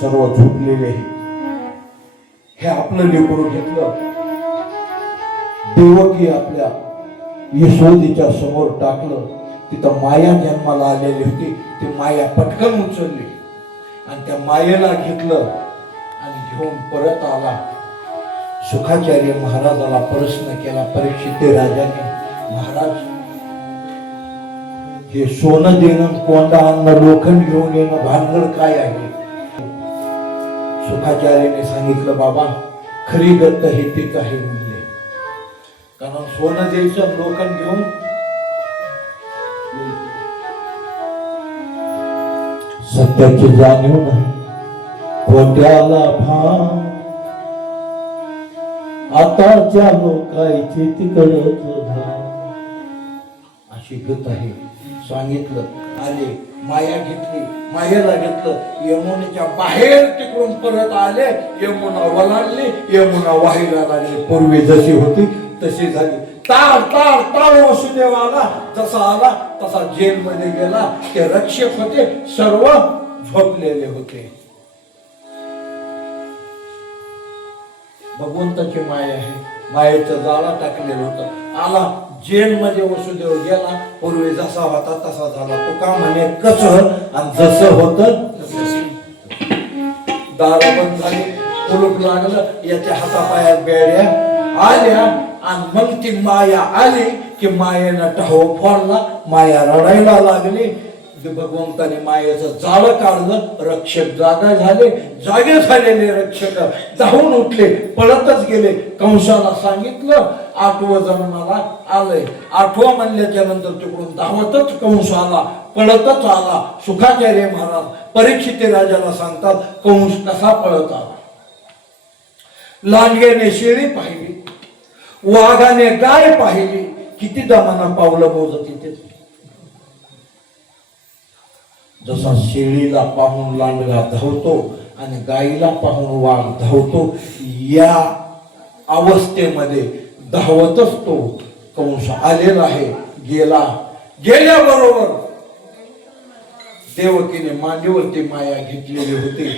सर्व झोपलेले आहे. हे आपलं लेकरू घेतलं, देवकी आपल्या यशोदेच्या समोर टाकलं. तिथं माया जन्माला आलेली होती, ती माया पटकन उचलली आणि त्या मायेला घेतलं आणि घेऊन परत आला. सुखाचार्य महाराजाला प्रश्न केला परीक्षित राजाने, महाराज हे सोनं देणं, कोंडा आणणं, लोखंड घेऊन येणं, भानगड काय आहे? सुखाचार्याने सांगितलं, बाबा खरी गत हे तीच आहे म्हणले. कारण सोनं द्यायचं, लोखंड घेऊन सत्याची जाणीव नाही, खोट्याला भाव आताच्या लोकांची तिकडच भाव. अशी गत आहे. सांगितलं, आले, माया घेतली, मायेला घेतलं, यमुनेच्या बाहेर तिकडून परत आले. यमुना वलांडली, यमुना वाहिला लागली. पूर्वी जशी होती तशी झाली. ताळ ताळ ताळ वसुदेव आला, जसा आला तसा जेलमध्ये गेला. ते रक्षक होते, सर्व झोपलेले होते. भगवंताची माया आहे, मायेचं जाळा टाकलेलं होतं. आला जेलमध्ये, वसुदेव गेला, पूर्वी जसा होता तसा झाला. तो का म्हणे कसं आणि जसं होतं दारा बंद झाली, कुलूप लागलं, याच्या हातापायात बेड्या आल्या. आणि मग ती माया आली की मायेनं टाहो फोडला, माया रडायला लागली. भगवंताने मायेचं जाळं काढलं, रक्षक जागा झाले. जागे झालेले रक्षक धावून उठले, पळतच गेले. कंसाला सांगितलं 8वं जन्माला आलंय. 8वं म्हणल्याच्या नंतर तिकडून धावतच कंस आला, पळतच आला. सुखाचार्य महाराज परीक्षित राजाला सांगतात कंस कसा पळत आला. लांडग्याने शेळी पाहिली, वाघाने गाय पाहिली, किती दमाना पावलं मोजत येते. जसा शेळीला पाहून लांडगा धावतो आणि गाईला पाहून वाघ धावतो, या अवस्थेमध्ये धावतच तो कंस आलेला आहे. गेल्याबरोबर देवकीने मांडीवरती माया घेतलेली होती.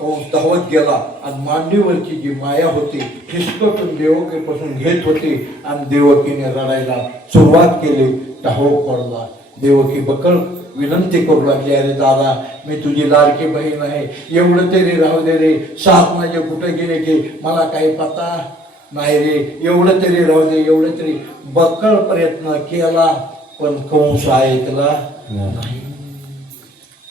कंस धावत गेला आणि मांडीवरची जी माया होती हिसकटून देवकीपासून घेत होती आणि देवकीने रडायला सुरुवात केली. टाहो पडला. देवकी बकळ विनंती करू लागली, अरे दादा मी तुझी लाडकी बहीण आहे, एवढं तरी राहू दे रे. 7 माझे कुठे गेले की मला काही पत्ता नाही रे, एवढं तरी राहू दे, एवढं तरी. बकळ प्रयत्न केला पण कंस ऐकला नाही.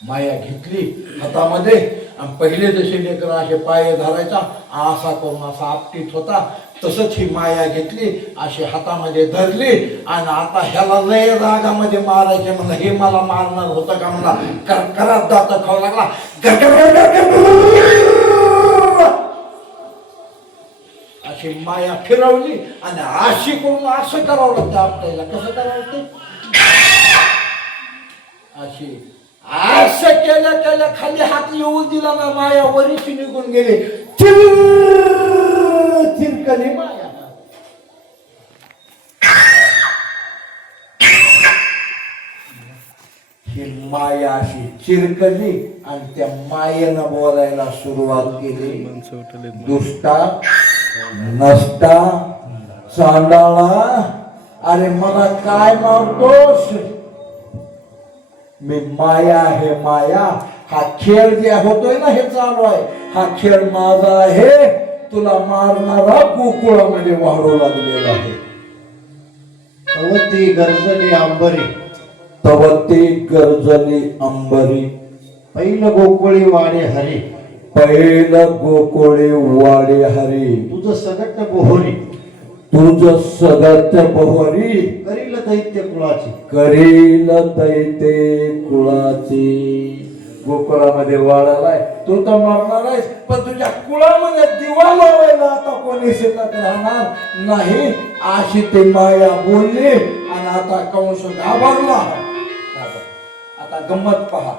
माया घेतली हातामध्ये आणि पहिले जसे लेकर असे पाय धरायचा, असा करून असा आपटीत होता, तसंच ही माया घेतली, अशी हातामध्ये धरली. आणि आता ह्याला लय रागामध्ये मारायचे म्हणलं, हे मला मारणार होतं का म्हणला. करकरात दात खाऊ लागला. अशी माया फिरवली आणि अशी करून असं करावं लागतं आपल्याला. कसं करावं ते अशी असं केलं केलं, खाली हात येऊ दिला ना, माया वरीची निघून गेली. चिरकली माया. ही माया अशी चिरकली आणि त्या मायेनं बोलायला सुरुवात केली. दुष्टा, नष्टा, चांडाळा, अरे मला काय मारतोस? मी माया आहे माया. हा खेळ जे होतोय ना हे चालू आहे, हा खेळ माझा आहे. तुला मारणारा गोकुळामध्ये वाढवला गेलेला आहे. अवती गरजली आंबरी, तव ते गरजली अंबरी, पहिलं गोकुळी वाडे हरी, पहिलं गोकुळे वाडे हरी, तुझं सगट बोहरी, तुझ सगत बहरी, करील दैत्य कुळाची, करील दैते कुळाची. गोकुळामध्ये वाढालाय, तू तर मरणार आहेस, पण तुझ्या कुळामध्ये दिवा लावायला आता कोणी शिल्लक राहणार नाही. अशी ते माया बोलली आणि आता कंस घाबरला. आता गंमत पहा,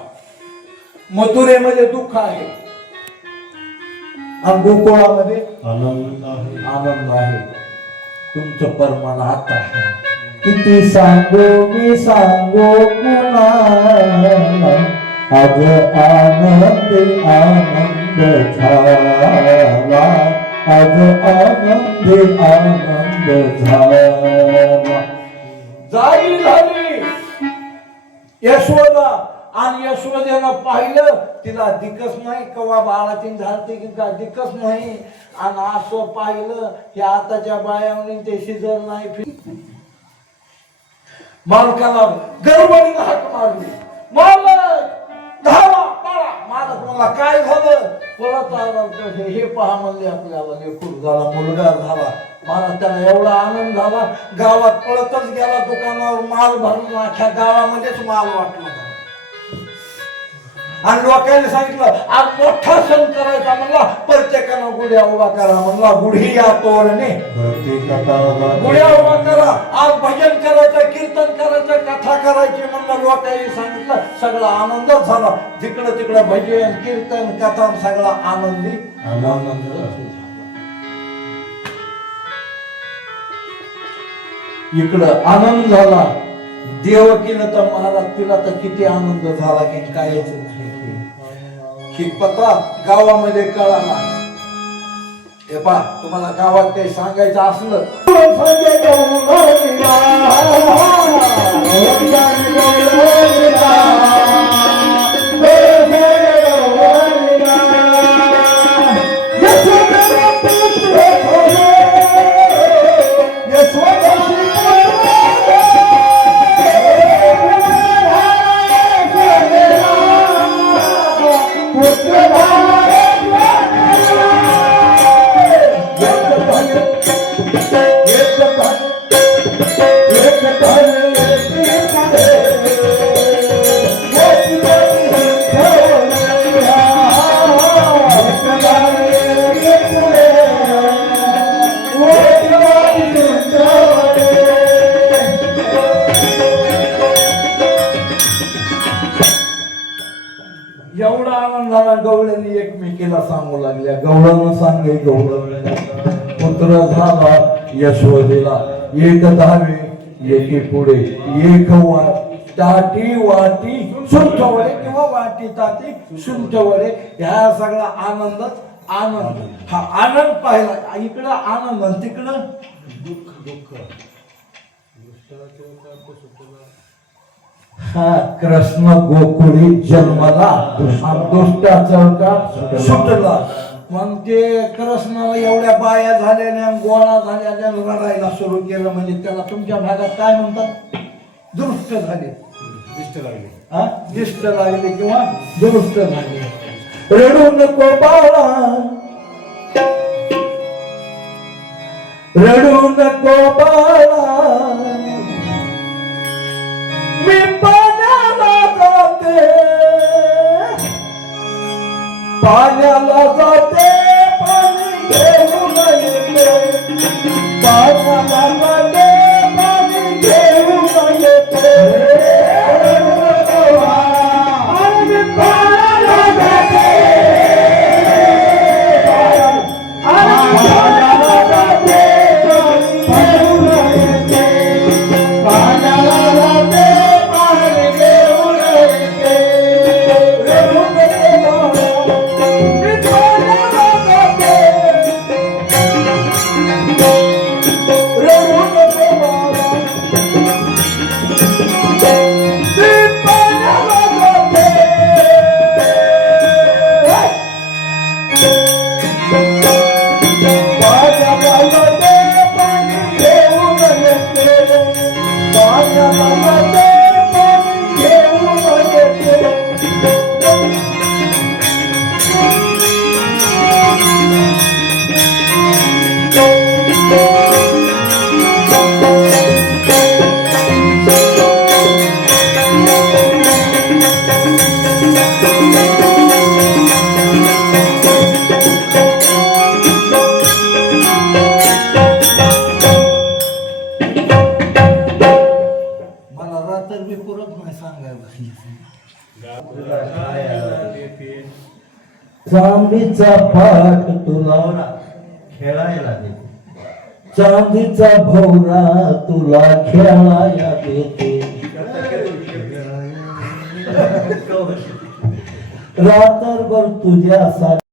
मथुरेमध्ये दुःख आहे आणि गोकुळामध्ये आनंद आहे. आनंद आहे. तुमचं परमानात आहे. किती सांगू मी सांगू कुणाला, आज आनंद आनंद झाला, आज आनंद आनंद झाला. जाई झाली यशोदा आणि यशोदेनं पाहिलं, तिला दिकच नाही कवा बाळाची झालते की का दिकच नाही. आणि असं पाहिलं की आताच्या बायाने ते शिजर नाही. मालकाला गडबडीने हाक मारली, मालक धावा पळा. मालक मला काय झालं, पळत आला. हे पहा म्हणले आपल्याला लेकूर झाला, मुलगा झाला. मला त्याला एवढा आनंद झाला, गावात पळतच गेला, दुकानावर माल भरून अख्ख्या गावामध्येच माल वाटला. आणि लोकांनी सांगितलं आज मोठा सण करायचा म्हणला, प्रत्येकानं गुढ्या उभा करा म्हणला. गुढी या तोरणे गुढ्या उभा करा, आज भजन करायचं, कीर्तन करायचं, कथा करायची म्हणलं. लोकांनी सांगितलं, सगळा आनंदच झाला. जिकडं तिकडं भजन कीर्तन कथा सगळा आनंदी आनंद. इकडं आनंद झाला. देवकीला तर महाराज तिला तर किती आनंद झाला की कायच नाही. ही पता गावामध्ये कळाला. हे पा तुम्हाला गावात काही सांगायचं असलं, एवढा आनंद झाला. गवळ्यांनी एकमेकीला सांगू लागल्या, गवळानं सांगे गवळ पुत्र झाला यशोदेला. एक धावे एकी पुढे, एक ताटी वाटी सुंठवडे किंवा वाटी ताटी सुंठवडे. ह्या सगळा आनंदच आनंद. हा आनंद पाहिला, इकडं आनंद आणि तिकडं दुःख. दुःख हा कृष्ण गोकुळी जन्मला, दुष्टाचा सुटला. मग ते कृष्णाला एवढ्या बाया झाल्याने गोळा झाल्याने रडायला सुरू केलं. म्हणजे त्याला तुमच्या भागात काय म्हणतात, दुरुस्त झाले, दिष्ट लागले. हा दिष्ट लागले किंवा दुरुस्त झाले. रडू नको बाळा, रडू नको बाळा, मी पाण्याला जाते, पाण्याला जाते, पाणी घेऊन येते, पाण्याला जाते, पाणी घेऊन येते. मी पाण्याला जाते, पाण्याला जाते, पाणी घेऊन येते, पाण्याला जाते. रडू नको बाळा, मी पाण्याला तुला खायला देते, चांदीचा पाठ तुला खेळायला देते, चांदीचा भोवरा तुला खेळाया देते, रात्रभर तुझ्यासाठी